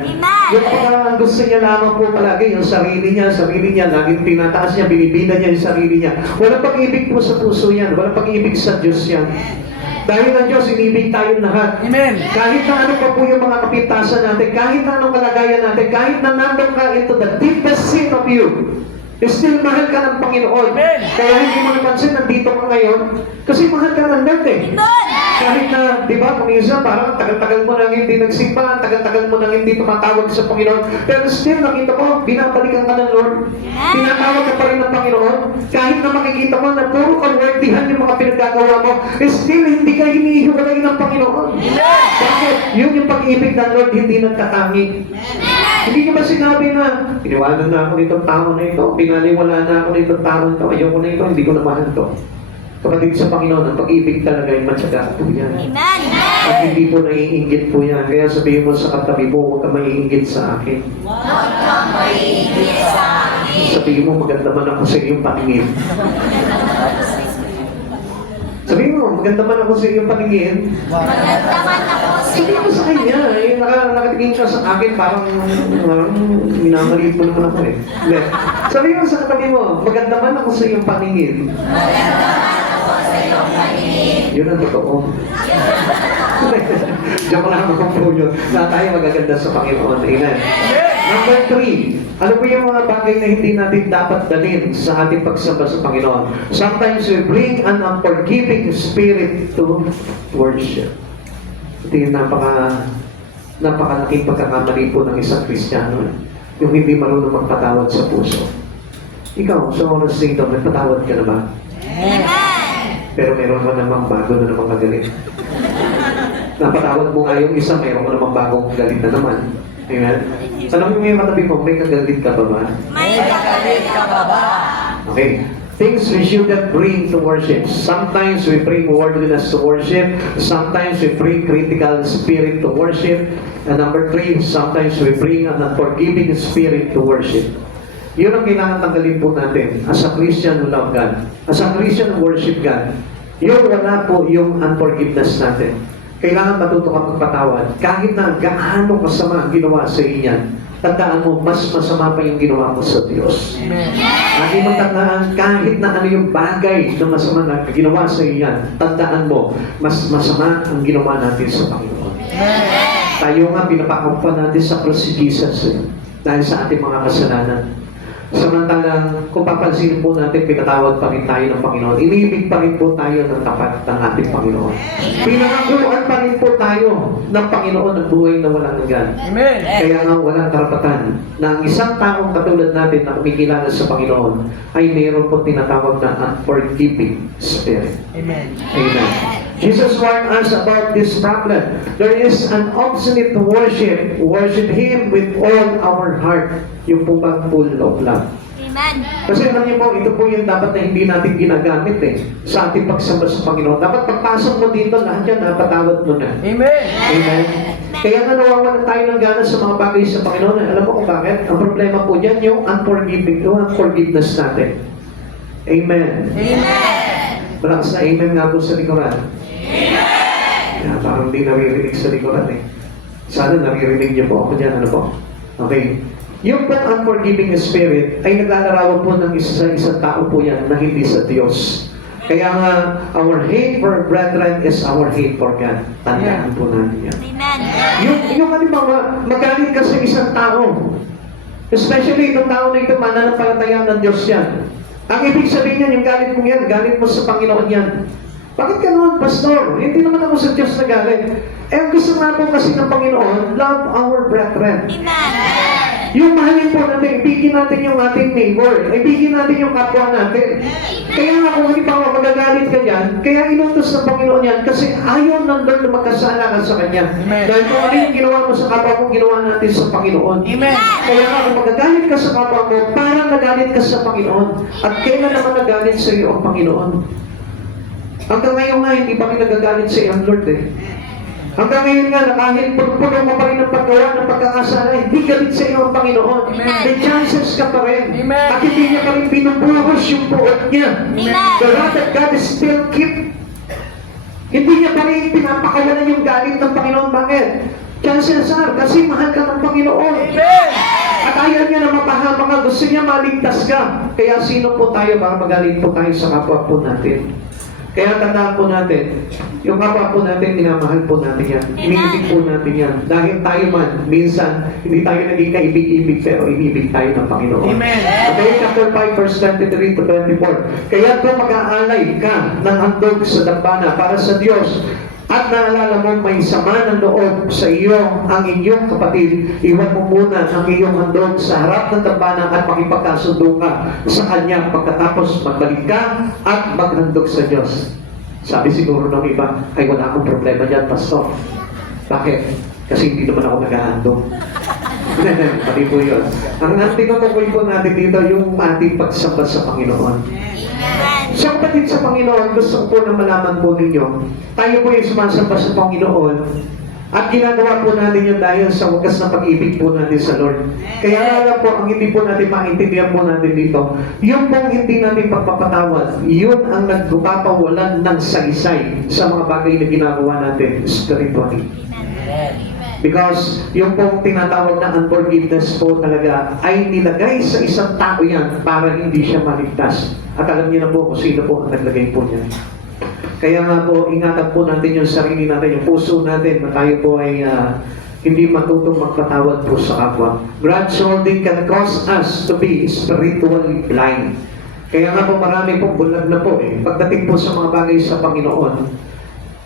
Yung parang gusto niya lamang po palagi, yung sarili niya, laging tinataas niya, binibida niya yung sarili niya. Walang pag-ibig po sa puso yan, walang pag-ibig sa Diyos yan. Dahil ang Diyos, inibig tayo lahat. Amen. Kahit na ano pa po yung mga kapintasan natin, kahit na anong kalagayan natin, kahit na nandun ka into the deepest sin of you, still mahal ka ng Panginoon. Amen. Kaya hindi mo napansin, nandito ka ngayon, kasi mahal ka ng Lord eh. Amen. Kahit na, di ba, kung isa, parang tagal-tagal mo nang hindi nagsimba, tagal-tagal mo nang hindi tumatawag sa Panginoon, pero still, nakita mo, binabalikan ka ng Lord. Tinatawag ka pa rin ng Panginoon. Kahit na makikita mo na puro kawertihan yung mga pinaggagawa mo, still, hindi ka hinihiwalay ng Panginoon. Bakit? Yun yung pag-ibig ng Lord, hindi nagkatangi. Hindi niyo ba sinabi na, iniwanan na ako nitong tao na ito, pinaliwala na ako nitong tao na ito, ayoko na ito, hindi ko na mahal ito. Kapatid sa Panginoon, ang pag-ibig talaga ay matyaga po yan. Amen. At hindi po naiinggit po yan. Kaya sabihin mo sa katabi mo, huwag ka maiinggit sa akin. Huwag kang maiinggit sa akin. Sabihin mo, maganda man ako sa iyong paningin. Sabihin mo, maganda man ako sa iyong paningin. Maganda man ako sa Sabihin iyong mo sa kanya, nakatingin ka sa akin, parang minamaliit mo naman ako eh. Hindi. Sabihin mo sa katabi mo, maganda man ako sa iyong paningin. Maganda man ako sa iyong paningin. Yun ang totoo. Diyan ko lang ako po yun. Na tayo magaganda sa Panginoon. Amen. Number 3, ano po yung mga bagay na hindi natin dapat dalhin sa ating pagsamba sa Panginoon? Sometimes we bring an unforgiving spirit to worship. Ito yung napakalaking pagkakamali po ng isang Kristiyano. Yung hindi marunong magpatawad sa puso. Ikaw, sa oras nito, nagpatawad ka na ba? Amen. Pero meron ka namang bago na namang kagalit. Napatawad mo nga yung isa, meron ka namang bagong galit na naman. Amen? Tanong mo yung katabi mo, may kagalit ka ba ba? May kagalit ka ba ba? Okay. Things we shouldn't bring to worship. Sometimes we bring worldliness to worship. Sometimes we bring critical spirit to worship. And number 3, sometimes we bring an unforgiving spirit to worship. Yun ang kailangan tanggalin po natin as a Christian who love God. As a Christian who worship God. Yun wala po yung unforgiveness natin. Kailangan matuto kang magpatawad. Kahit na gaano kasama ang ginawa sa inyan, tandaan mo, mas masama pa yung ginawa mo sa Diyos. Lagi mong tandaan, kahit na ano yung bagay na masama na ginawa sa inyan, tandaan mo, mas masama ang ginawa natin sa Panginoon. Tayo nga, pinapakampa natin sa cross si Jesus. dahil sa ating mga kasalanan. Samantalang, kung papansinin po natin, pinatawad pa rin tayo ng Panginoon. Inibig pa rin po tayo ng tapat ng ating Panginoon. Pinangakuan pa rin po tayo ng Panginoon ng buhay na walang hanggan. Amen. Kaya nga walang karapatan na ang isang taong katulad natin na kumikilala sa Panginoon ay mayroon po tinatawag na unforgiving spirit. Amen. Amen. Jesus warned us about this problem. There is an obstinate worship. Worship Him with all our heart. Yung po bang full of love. Amen. Kasi alam niyo po, ito po yung dapat na hindi natin ginagamit sa ating pagsamba sa Panginoon. Dapat pagpasok mo dito, lahat yan, napatawad mo na. Amen. Amen. Kaya nga nawawalan tayo ng gana sa mga bagay sa Panginoon. Alam mo kung bakit? Ang problema po dyan, yung unforgiveness natin. Amen. Amen. Malakas na amen nga po sa likuran. Amen! Parang hindi naririnig sa likuran Sana naririnig niyo po ako dyan. Ano po? Okay. Yung pong unforgiving spirit ay naglalarawan po ng isang tao po yan na hindi sa Diyos. Kaya nga, our hate for brethren is our hate for God. Tandaan po natin yan. Amen. Yung halimbawa, magalit ka sa isang tao. Especially itong tao na ito, mananampalataya ng Diyos yan. Ang ibig sabihin yan, yung galit mo yan, galit mo sa Panginoon yan. Bakit ka naman, Pastor? Hindi naman ako sa Diyos na galit. Ang gusto nga po kasi ng Panginoon, love our brethren. Amen. Yung mahalin po natin, ibigin natin yung ating neighbor, ibigin natin yung kapwa natin. Kaya nga kung halimbawa magagalit ka dyan, kaya inutos ng Panginoon yan kasi ayaw ng Lord na magkasala ka sa Kanya. Amen. Dahil kung ano yung ginawa mo sa kapwa mo, ginawa natin sa Panginoon. Amen. Kaya nga kung magagalit ka sa kapwa mo, parang nagalit ka sa Panginoon. At kailan naman nagalit sa iyo ang Panginoon? Hanggang ngayon nga, hindi pa rin nagagalit sa iyo ang Lord Hanggang ngayon nga, na kahit puno mo pa rin ang paggawa ng pagkakasala, hindi galit sa iyo ang Panginoon. Amen. May chances ka pa rin. Amen. At hindi niya pa rin binubuhos yung buot niya. Amen. The wrath of God is still keep. Hindi niya pa rin pinapakawalan yung galit ng Panginoon. Bakit? Chances are, kasi mahal ka ng Panginoon. Amen. At ayaw niya na mapahama ka. Gusto niya maligtas ka. Kaya sino po tayo para magalit po tayo sa kapwa po natin? Kaya tandaan po natin, yung kapwa po natin, minamahal po natin yan. Iniibig po natin yan. Dahil tayo man, minsan, hindi tayo naging kaibig-ibig, pero inibig tayo ng Panginoon. Amen. Okay, chapter 5, verse 23 to 24. Kaya kung mag-aalay ka ng handog sa dambana para sa Diyos, at naalala mo may sama ng loob sa iyo ang inyong kapatid, iwan mo muna ang iyong handog sa harap ng dambana at makipagkasundo ka sa Kanya pagkatapos magbalik ka at maghandog sa Diyos. Sabi siguro ng iba, ay wala akong problema dyan, Pastor. Bakit? Kasi hindi naman ako naghahandog. Pati po yun. Ang tinutukoy po natin dito yung ating pagsamba sa Panginoon. Sa kapatid sa Panginoon, gusto ko po na malaman po ninyo, tayo po yung sumasamba sa Panginoon at ginagawa po natin yun dahil sa wagas na pag-ibig po natin sa Lord. Kaya alam po, ang hindi po natin maintindihan po natin dito, yung pong hindi natin pagpapatawad, yun ang nagpapawalan ng saysay sa mga bagay na ginagawa natin spiritually. Because yung pong tinatawag na unforgiveness po talaga ay nilagay sa isang tao yan para hindi siya maligtas. At alam niyo na po kung sino po ang naglagay po niyan. Kaya nga po, ingatan po natin yung sarili natin, yung puso natin na tayo po ay hindi matutong magpatawad po sa kapwa. Grudge holding can cause us to be spiritually blind. Kaya nga po marami pong bulag na po pagdating po sa mga bagay sa Panginoon.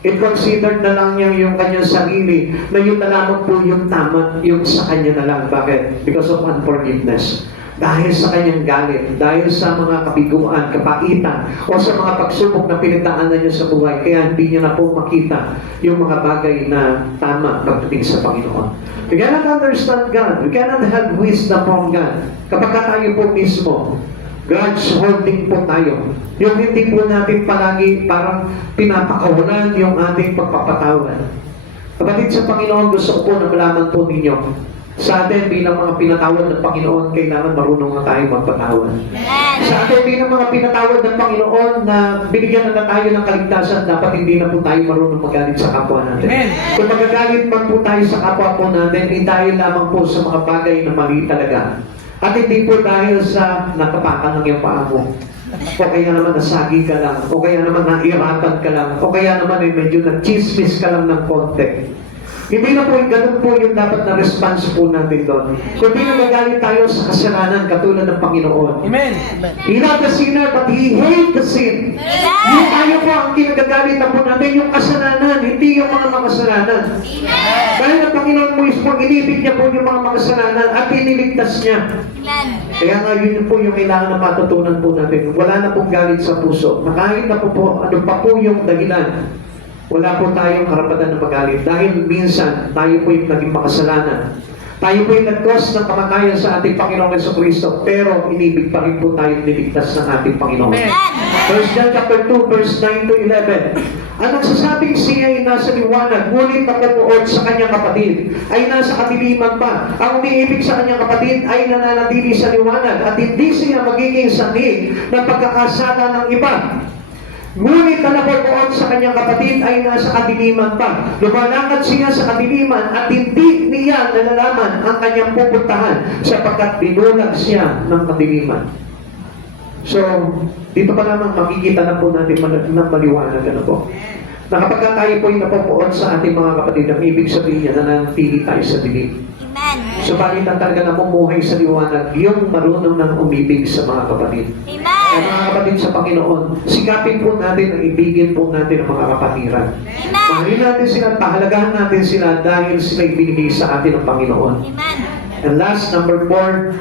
I-consider na lang niya yung kanyang sarili na yun na lamang po yung tama, yung sa kanya na lang. Bakit? Because of unforgiveness. Dahil sa kanyang galit, dahil sa mga kabiguan, kapaitan, o sa mga pagsubok na pinagdaanan niya sa buhay, kaya hindi niya na po makita yung mga bagay na tama pagdating sa Panginoon. We cannot understand God. We cannot have wisdom from God. Kapag tayo po mismo, grudge holding po tayo. Yung hindi po natin palagi parang pinapakawalan yung ating pagpapatawad. Kapatid sa Panginoon, gusto ko po na malaman po ninyo, sa atin bilang mga pinatawad ng Panginoon, kailangan marunong na tayo magpatawad. Sa atin bilang mga pinatawad ng Panginoon na binigyan na tayo ng kaligtasan, dapat hindi na po tayo marunong magalit sa kapwa natin. Amen. Kung magagalit man po tayo sa kapwa po natin, ay dahil lamang po sa mga bagay na mali talaga. At hindi po dahil sa natapakan ng iyong paa mo. O kaya naman nasagi ka lang, o kaya naman nairatan ka lang, o kaya naman ay medyo nag-chismis ka lang ng konti. Hindi na po, ganun po yung dapat na response po natin doon. Kundi nagagalit tayo sa kasalanan katulad ng Panginoon. Amen. He not the sinner, but he hate the sin. Yung tayo po ang kinagagalit na po natin, yung kasalanan, hindi yung mga makasalanan. Dahil ang Panginoon mo is po, inibig niya po yung mga makasalanan at iniligtas niya. Kaya nga yun po yung kailangan na matutunan po natin. Wala na pong galit sa puso. Kahit na po, ano pa po yung dahilan. Wala po tayong karapatan na magalit dahil minsan tayo po yung naging makasalanan. Tayo po yung nag-cause ng kamatayan sa ating Panginoong Jesucristo, pero inibig pa rin po tayo niligtas ng ating Panginoon. Amen. 1 John chapter 2, verse 9 to 11. Ang nagsasabing siya ay nasa liwanag, ngunit napupuot sa kanyang kapatid, ay nasa kadiliman pa. Ang umiibig sa kanyang kapatid ay nananatili sa liwanag, at hindi siya magiging sanhi ng pagkakasala ng iba. Ngunit na napupuot sa kanyang kapatid ay nasa kadiliman pa. Lumalakad siya sa kadiliman at hindi niya nalalaman ang kanyang pupuntahan sapagkat binulag siya ng kadiliman. So, dito pa lamang makikita na po natin ng maliwanag ano po. Na kapag tayo po ay napupuot sa ating mga kapatid, ang ibig sabihin niya na nanatili tayo sa dilim. So, palitan talaga namumuhay sa liwanag yung marunong nang umibig sa mga kapatid. Ay mga kapatid sa Panginoon, sikapin po natin ang ibigin po natin ang mga kapatiran. Mahalin natin sila, pahalagahan natin sila dahil sila ibinigay sa atin ng Panginoon. And last, number 4,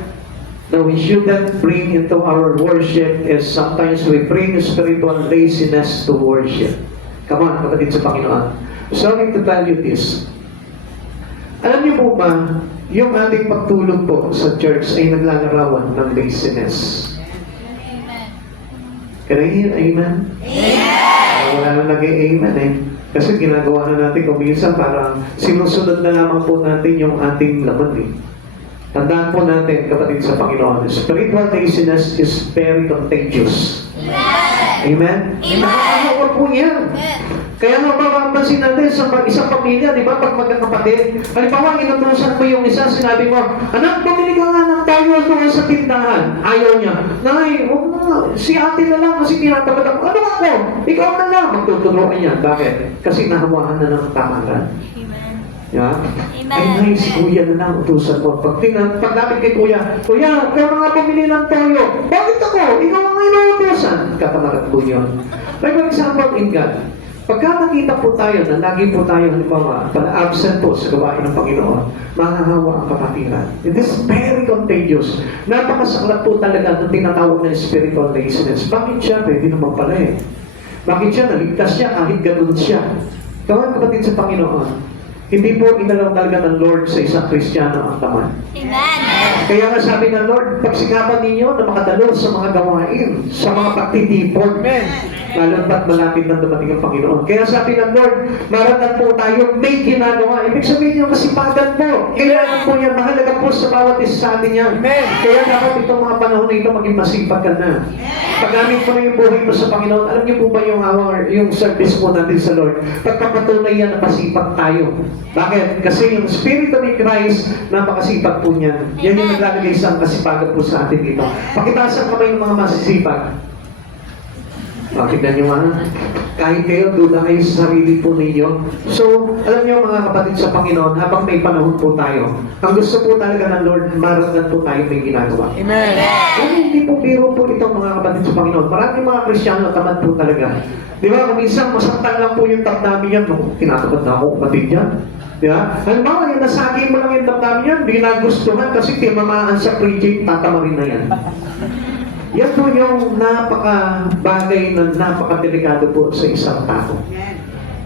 that we shouldn't bring into our worship is sometimes we bring spiritual laziness to worship. Come on, kapatid sa Panginoon. Sorry to tell you this. Alam niyo po ba, yung ating pagtulog po sa church ay naglalarawan ng laziness. Can I hear amen? Wala na nag-amen eh. Kasi ginagawa na natin kung minsan parang sinusunod na lamang po natin yung ating laman eh. Tandaan po natin, kapatid sa Panginoon, spiritual laziness is very contagious. Amen? Nakakawa po yan. Kaya nga mapapansin natin sa isang pamilya, di ba, pag magkakapatid, halimbawa, inutusan mo yung isa, sinabi mo, anak, bumili ka nga ng tayo doon sa tindahan. Ayaw niya. Nay, huwag na, si ate na lang kasi tinatamad ako. Ano ako? Ikaw na lang. Magtuturuan niya. Bakit? Kasi nahawahan na ng tamaran. Yeah? Ay, nay, si kuya na lang utusan mo. Paglapit kay kuya, kuya, kaya mga bumili ng tayo. Bakit ako? Ikaw ang inuutusan. Katamaran po yun. Like for example, in God, pagka nakita po tayo na lagi po tayo halimbawa, absent po sa gawain ng Panginoon, mahahawa ang kapatiran. It is very contagious. Napakasaklat po talaga ng tinatawag na spiritual laziness. Bakit siya? Pwede naman pala eh. Bakit siya? Naligtas siya kahit ganun siya. Kawan kapatid sa Panginoon, hindi po inalaw talaga ng Lord sa isang Kristiyano ang tamad. Kaya nga sabi ng Lord, pagsikapan ninyo na makadalo sa mga gawain, sa mga pagtitipon. Lalo ba't malapit na dumating ang Panginoon. Kaya sabi ng Lord, maratan po tayo, may ginagawa. Ibig sabihin yung kasipagan po. Kailangan po yan, mahalaga po sa bawat isa sa atin yan. Kaya dapat itong mga panahon na ito, maging masipag ka na. Paggamit mo na yung buhay mo sa Panginoon, alam niyo po ba yung service mo natin sa Lord? Pagkapatunay yan na masipag tayo. Bakit? Kasi yung Spirit of Christ, napakasipag po niyan. Yan yung naglalagay sa kasipagan po sa atin dito. Pakitaas ang kamay ng mga masisipag. Tignan nyo nga, kahit kayo, duda kayo sa sarili po ninyo. So, alam niyo mga kapatid sa Panginoon, habang may panahon po tayo, ang gusto po talaga ng Lord, maramdaman po tayo may ginagawa. Amen. Hindi po biro po itong mga kapatid sa Panginoon. Maraming mga Kristiyano tamad po talaga. Di ba, kung minsan masaktan lang po yung damdamin yan, tinatakot na ako kapatid yan. Di ba? Halimbawa, yung nasagi mo lang yung damdamin yan, hindi nagustuhan kasi timamaan sa preaching, tatamarin na yan. Yan po yung napaka-bagay na napaka-delikado po sa isang tao.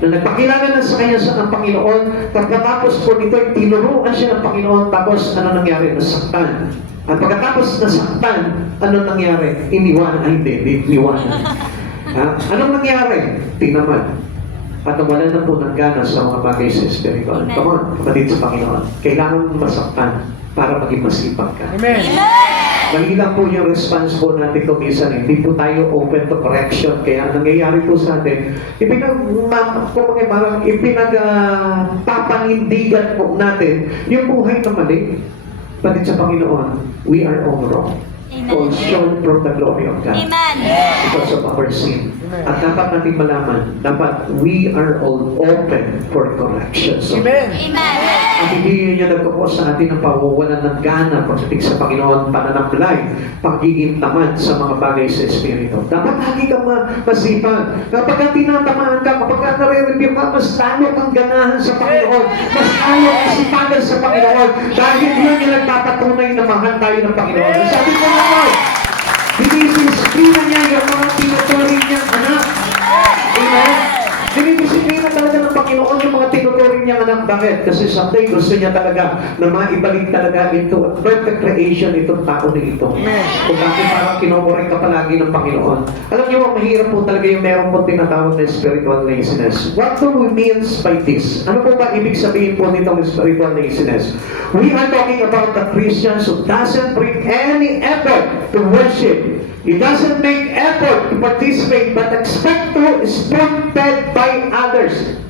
Na nagpakilala na sa kanya sa ang Panginoon, pagkatapos po nito, tinuruan siya ng Panginoon, tapos ano nangyari? Nasaktan. At pagkatapos nasaktan, ano nangyari? Iniwanan. Ay, hindi. Iniwanan. Anong nangyari? Tinamad. At nawala na po ng gana sa mga bagay sa spiritual. Come on, kapatid sa Panginoon. Kailangan masaktan para maging masipag ka. Amen. Mali lang po yung response po natin kung minsan. Hindi po tayo open to correction. Kaya nangyayari po sa atin, ipinagpapanindigan po natin yung buhay na mali. Kapatid sa Panginoon, we are all wrong. All short from the glory of God. because of our sin. At dapat natin malaman, dapat we are all open for correction. So, Amen. at hindi niya nagkapos sa atin ng pawawalan ng gana pagdating sa Panginoon, pananamlay, pagiging tamad sa mga bagay sa Espiritu. Dapat lagi kang masipag. Kapag ka tinatamaan ka, kapag ka nare-review ka, mas lalo kang ganahan sa Panginoon. Mas lalo kang sipagan sa Panginoon. Dahil yun yung nagpapatunay na mahal tayo ng Panginoon. Sabi ko naman, dinidisiplina niya yung mga tinuturing niyang anak. Amen? Dinidisiplina talaga ng Panginoon yung mga tinuturing niyang anak. Bakit? Kasi someday gusto niya talaga na maibalik talaga into perfect creation itong tao na ito. Kung bakit parang kinokorek ka palagi ng Panginoon. Alam niyo, mahirap po talaga yung meron po tinatawag na spiritual laziness. What do we mean by this? Ano po ba ibig sabihin po nitong spiritual laziness? We are talking about the Christians who doesn't bring any effort to worship. He doesn't make effort to participate but expect to spoon-fed by others.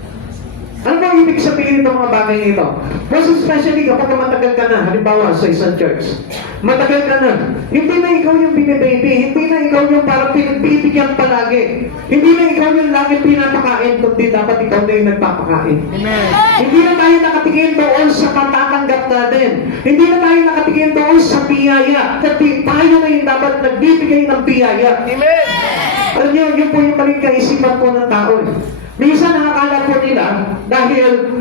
Ano ba ibig sabihin ng mga bagay nito? Most especially kapag matagal ka na, halimbawa sa isang church, matagal ka na, hindi na ikaw yung binibaby, hindi na ikaw yung parang pinagbibigyan palagi, hindi na ikaw yung lagi pinapakain, kundi dapat ikaw na yung nagpapakain. Amen. Hindi na tayo nakatingin doon sa patatanggap natin. Hindi na tayo nakatingin doon sa biyaya. Kasi tayo na yung dapat nagbibigay ng biyaya. Amen. Alam niyo, yun po yung maling kaisipan po ng tao. Minsan nakakala po nila dahil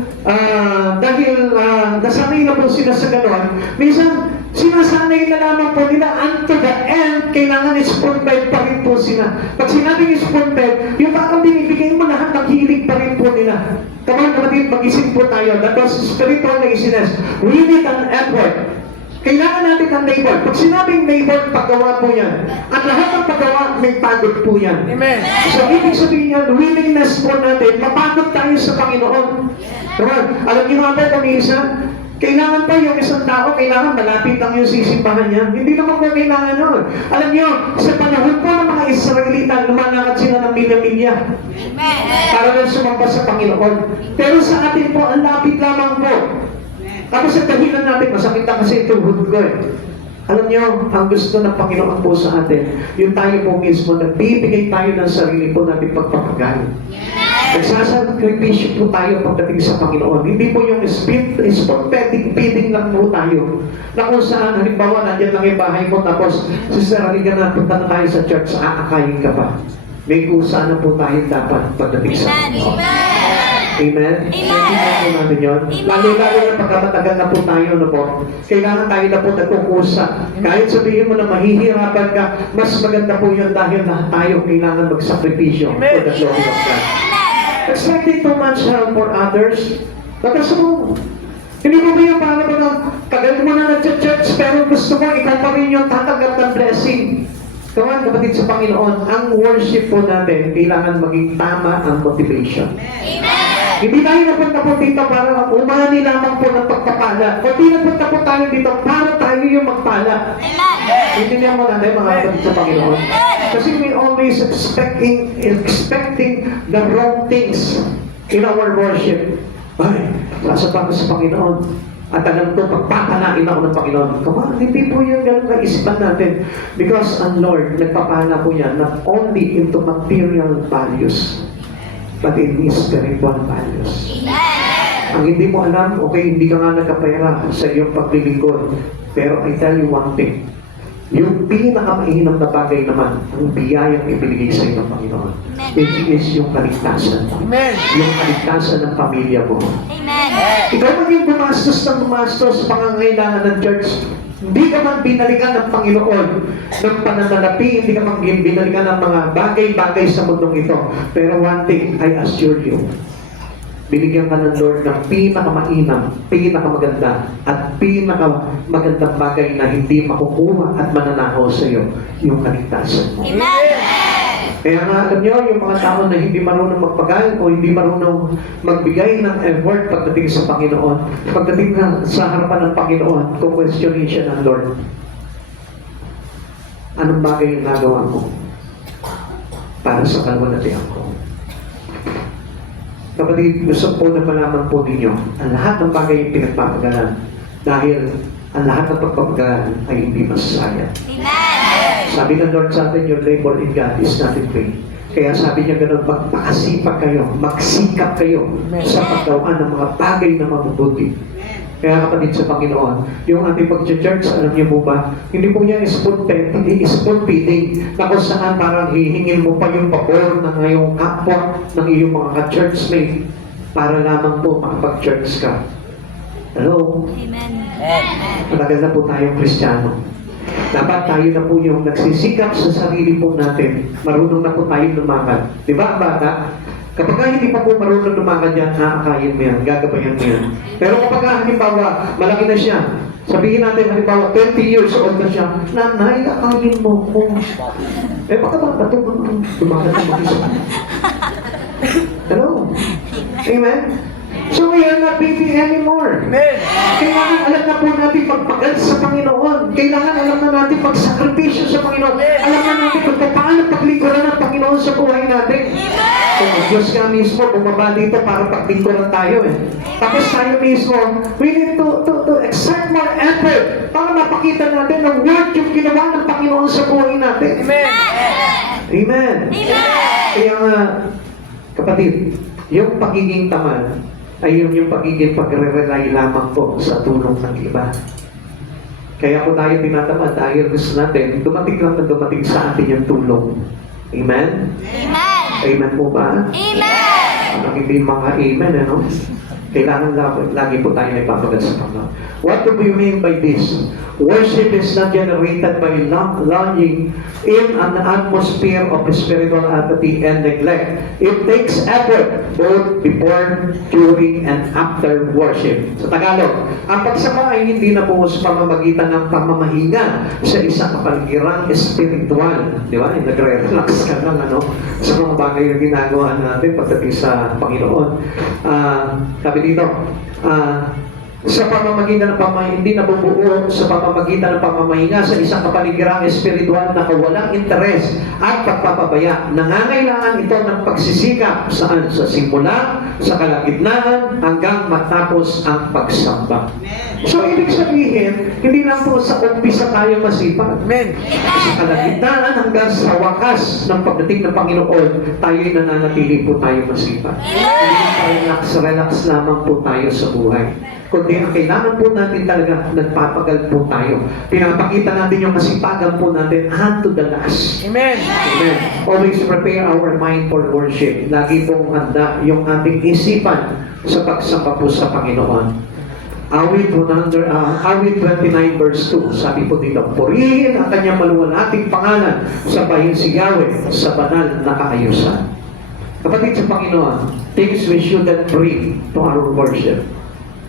nasanay na po sila sa ganon, minsan sinasanay na lamang po nila unto the end, kailangan spoon-fed pa rin po sila. Pag sinabing spoon-fed, yung parang binibigay mo lahat ng hilig pa rin po nila. Come on, kapatid, mag-isip po tayo. That was spiritual laziness. We need an effort. Kailangan natin ang labor. Pag sinabing labor, paggawa po yan. At lahat ng paggawa, may pagod po yan. Amen. So, ibig sabihin yan, willingness po natin, mapagod tayo sa Panginoon. Diba? Alam niyo nga ba, minsan, kailangan pa yung isang tao, kailangan malapit lang yung sisimbahan niya. Hindi naman po kailangan nun. Alam niyo, sa panahon po ng mga Israelita, lumalakad sila ng milya-milya para lang sumamba sa Panginoon. Pero sa atin po, ang lapit lamang po. Tapos sa dahilan natin, masakit na kasi ito tuhod ko eh. Alam niyo, ang gusto ng Panginoon po sa atin, yung tayo po mismo, nagbibigay tayo ng sarili po natin pagpapagal. Nagsasakripisyo po tayo pagdating sa Panginoon. Hindi po yung feeding lang po tayo. Na kung saan, halimbawa, nandiyan lang yung bahay mo, tapos, Sister Ariga na, punta na tayo sa church, aakayin ka pa. May kusa na po tayo dapat pagdating sa Panginoon. Amen? Amen po natin yun. Lalo-lalo na pagkamatagal na po tayo, no po, kailangan tayo na po nagkukusa. Kahit sabihin mo na mahihirapan ka, mas maganda po yun dahil lahat tayo kailangan magsakripisyo for the glory of God. Expecting too much help for others. Tapos mo, hindi mo ba yung para ba tagal mo na nag-church pero gusto mo, ikaw pa rin yung tatanggap ng blessing. Kawan kapatid sa Panginoon, ang worship po natin, kailangan maging tama ang motivation. Amen. Hindi tayo napunta po dito para umani lamang po ng pagpapala. Kundi napunta po tayo dito para tayo yung magpala. Hindi niya mo natin mga kapatid sa Panginoon. Kasi we always expecting the wrong things in our worship. Ay, nasa pa sa Panginoon. At alam ko, pagpapalain ako ng Panginoon. Come on, hindi po yung ganun kaisipan natin. Because ang Lord, nagpapala po yan not only into material values, but in His spiritual values. Ang hindi mo alam, okay, hindi ka nga nagkapera sa iyong paglilingkod. Pero I tell you one thing, yung pinakamahinam na bagay naman, ang biyayang ibinigay sa iyo ng Panginoon, which is yung kaligtasan. Amen. Yung kaligtasan ng pamilya mo. Amen. Ikaw maging gumastos ng gumastos sa pangangailangan ng church. Hindi ka man binalikan ng Panginoon ng pananalapi, hindi ka man binalikan ng mga bagay-bagay sa mundong ito. Pero one thing, I assure you, binigyan ka ng Lord ng pinakamainam, pinakamaganda, at pinakamagandang bagay na hindi makukuha at mananakaw sa iyo, yung kaligtasan mo. Amen. Kaya nga, alam niyo, yung mga tao na hindi marunong magpagal o hindi marunong magbigay ng effort pagdating sa Panginoon, pagdating sa harapan ng Panginoon, kung questionin siya ng Lord, anong bagay yung nagawa mo para sa kalwalatian ko? Kapatid, gusto po na malaman po ninyo, ang lahat ng bagay yung pinagpapagalan dahil ang lahat ng pagpapagalan ay hindi masasayang. Amen. Sabi ng Lord sa atin, your labor in God is not in vain. Kaya sabi niya gano'n, magpakasipag kayo, magsikap kayo sa paggawa ng mga bagay na mabubuti. Kaya kapatid sa Panginoon, yung ating pag-church, alam niyo po ba, hindi po yan hindi spoon feeding, na kung saan parang hihingin mo pa yung pabor ng iyong kapwa, ng iyong mga ka-churchmate, para lamang po makapag-church ka. Hello? Amen. Matagal na po tayong Kristiyano. Dapat tayo na po yung nagsisikap sa sarili po natin. Marunong na po tayong lumakad. Di ba, bata? Kapag hindi pa po marunong lumakad yan, nakakayin mo yan, gagabayan mo yan. Pero kapag halimbawa, malaki na siya, sabihin natin, halimbawa, 20 years old na siya, nanay, akayin mo ko. Baka ba ito? Lumakad na mag-isa. Hello? Amen? So we are not baby anymore. Amen. Kailangan alam na po natin magpagal sa Panginoon. Kailangan alam na natin magsakripisyo sa Panginoon. Alam na natin kung paano paglingkuran ng Panginoon sa buhay natin. Kung ang Diyos nga mismo, bumaba dito para paglingkuran tayo eh. Tapos tayo mismo, we need to exert more effort para mapakita natin ng word yung ginawa ng Panginoon sa buhay natin. Amen. Amen. Kaya nga, kapatid, yung pagiging tamad ay yung pagiging pagre-rely lamang po sa tulong ng iba. Kaya po tayo tinatamad dahil gusto natin, dumating lang na dumating sa atin yung tulong. Amen? Amen. Amen po ba? Amen. Ang hindi mga amen, ano? Kailangan lagi po tayo nagpapagal sa Panginoon. What do we mean by this? Worship is not generated by longing in an atmosphere of spiritual apathy and neglect. It takes effort both before, during, and after worship. Sa Tagalog, ang pagsama ay hindi na po sa pamamagitan ng pamamahinga sa isang kapaligiran espiritual. Di ba? Nagre-relax ka lang sa mga bagay na ginagawa natin pagdating sa Panginoon. Sabi dito, sa pamamagitan ng hindi nabubuo sa pamamagitan ng pamamahinga sa isang kapaligirang espiritual na kawalang interes at pagpapabaya. Nangangailangan ito ng pagsisikap saan? Sa simula, sa kalagitnaan, hanggang matapos ang pagsamba. So, ibig sabihin, hindi lang po sa umpisa tayo masipag. Amen. Sa kalagitnaan hanggang sa wakas ng pagdating ng Panginoon, tayo'y nananatili po tayo masipag. Hindi tayo relax lamang po tayo sa buhay. Kundi ang kailangan po natin talaga, nagpapagal po tayo. Pinapakita natin yung kasipagan po natin unto the last. Amen. Amen. Always prepare our mind for worship. Lagi pong handa yung ating isipan sa pagsamba po sa Panginoon. Awit 29 verse 2, sabi po dito, purihin ang kanyang maluwalhating pangalan, sabayin si Yahweh sa banal na kaayusan. Kapatid sa Panginoon, things we shouldn't bring to our worship.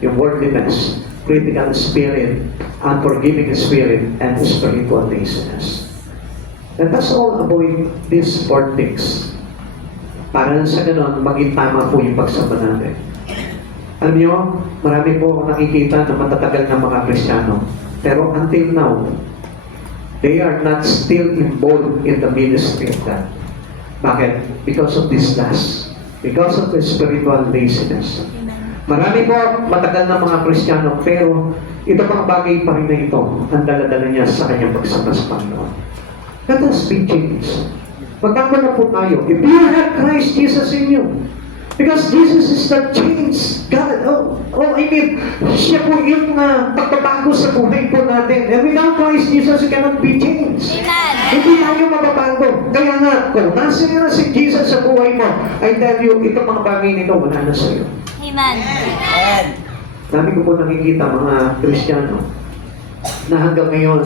Yung worldliness, critical spirit, unforgiving spirit, and spiritual laziness. Let us all avoid these 4 things. Para sa ganon, maging tama po yung pagsamba natin. Alam niyo, marami po akong nakikita na matatagal na mga Kristiyano. Pero until now, they are not still involved in the ministry of God. Bakit? Because of this lust. Because of the spiritual laziness. Marami po matagal na mga Kristiyano, pero ito pang bagay pa rin na ito ang dala-dala niya sa kanyang pagsama sa Panginoon. Let us be changed. Magbago na po tayo. If you have Christ Jesus in you, because Jesus is the change God. Siya po yung pagbabago sa buhay po natin. And without Christ Jesus, you cannot be changed. Amen. Hindi tayo mababago. Kaya nga, kung nasa na si Jesus sa buhay mo, I tell you, itong mga bagay nito, wala na sa iyo. Amen. Dami ko po nakikita mga Kristiyano na hanggang ngayon,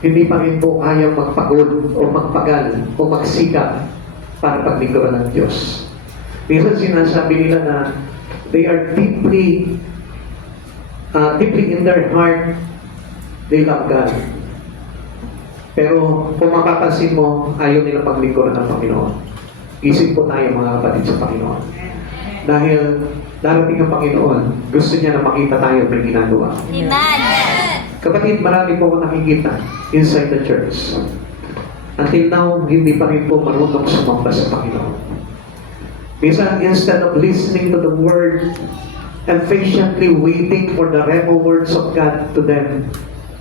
hindi pa rin po kayang magpagod o magpagal o magsikap para paglingkuran ng Diyos. Minsan sinasabi nila na they are deeply in their heart, they love God. Pero kung mapapansin mo, ayaw nila paglingkuran ng Panginoon. Isip po tayo mga kapatid sa Panginoon. Dahil darating ang Panginoon, gusto niya na makita tayo may ginagawa. Amen. Kapatid, marami po ako nakikita inside the church. Until now, hindi pa rin po marunong sumamba sa Panginoon. Minsan, instead of listening to the Word and patiently waiting for the rhema words of God to them,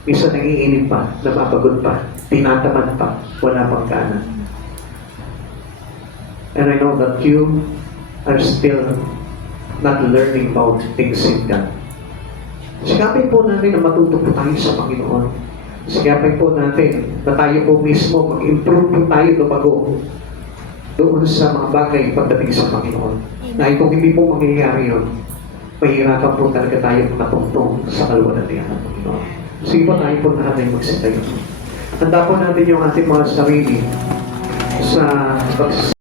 Minsan nangiinip pa, napapagod pa, tinatamad pa, wala pang kanan. And I know that you are still not learning about things in God. Sikapin po natin na matuto po tayo sa Panginoon. Sikapin po natin na tayo po mismo mag-improve po tayo lumago doon sa mga bagay pagdating sa Panginoon. Dahil kung hindi po mangyayari yun, mahirapan po talaga tayo makatungtong sa kaluwalhatian ng Panginoon. Sige po tayo po lahat ay magsitayo. Handa po natin yung ating mga sarili sa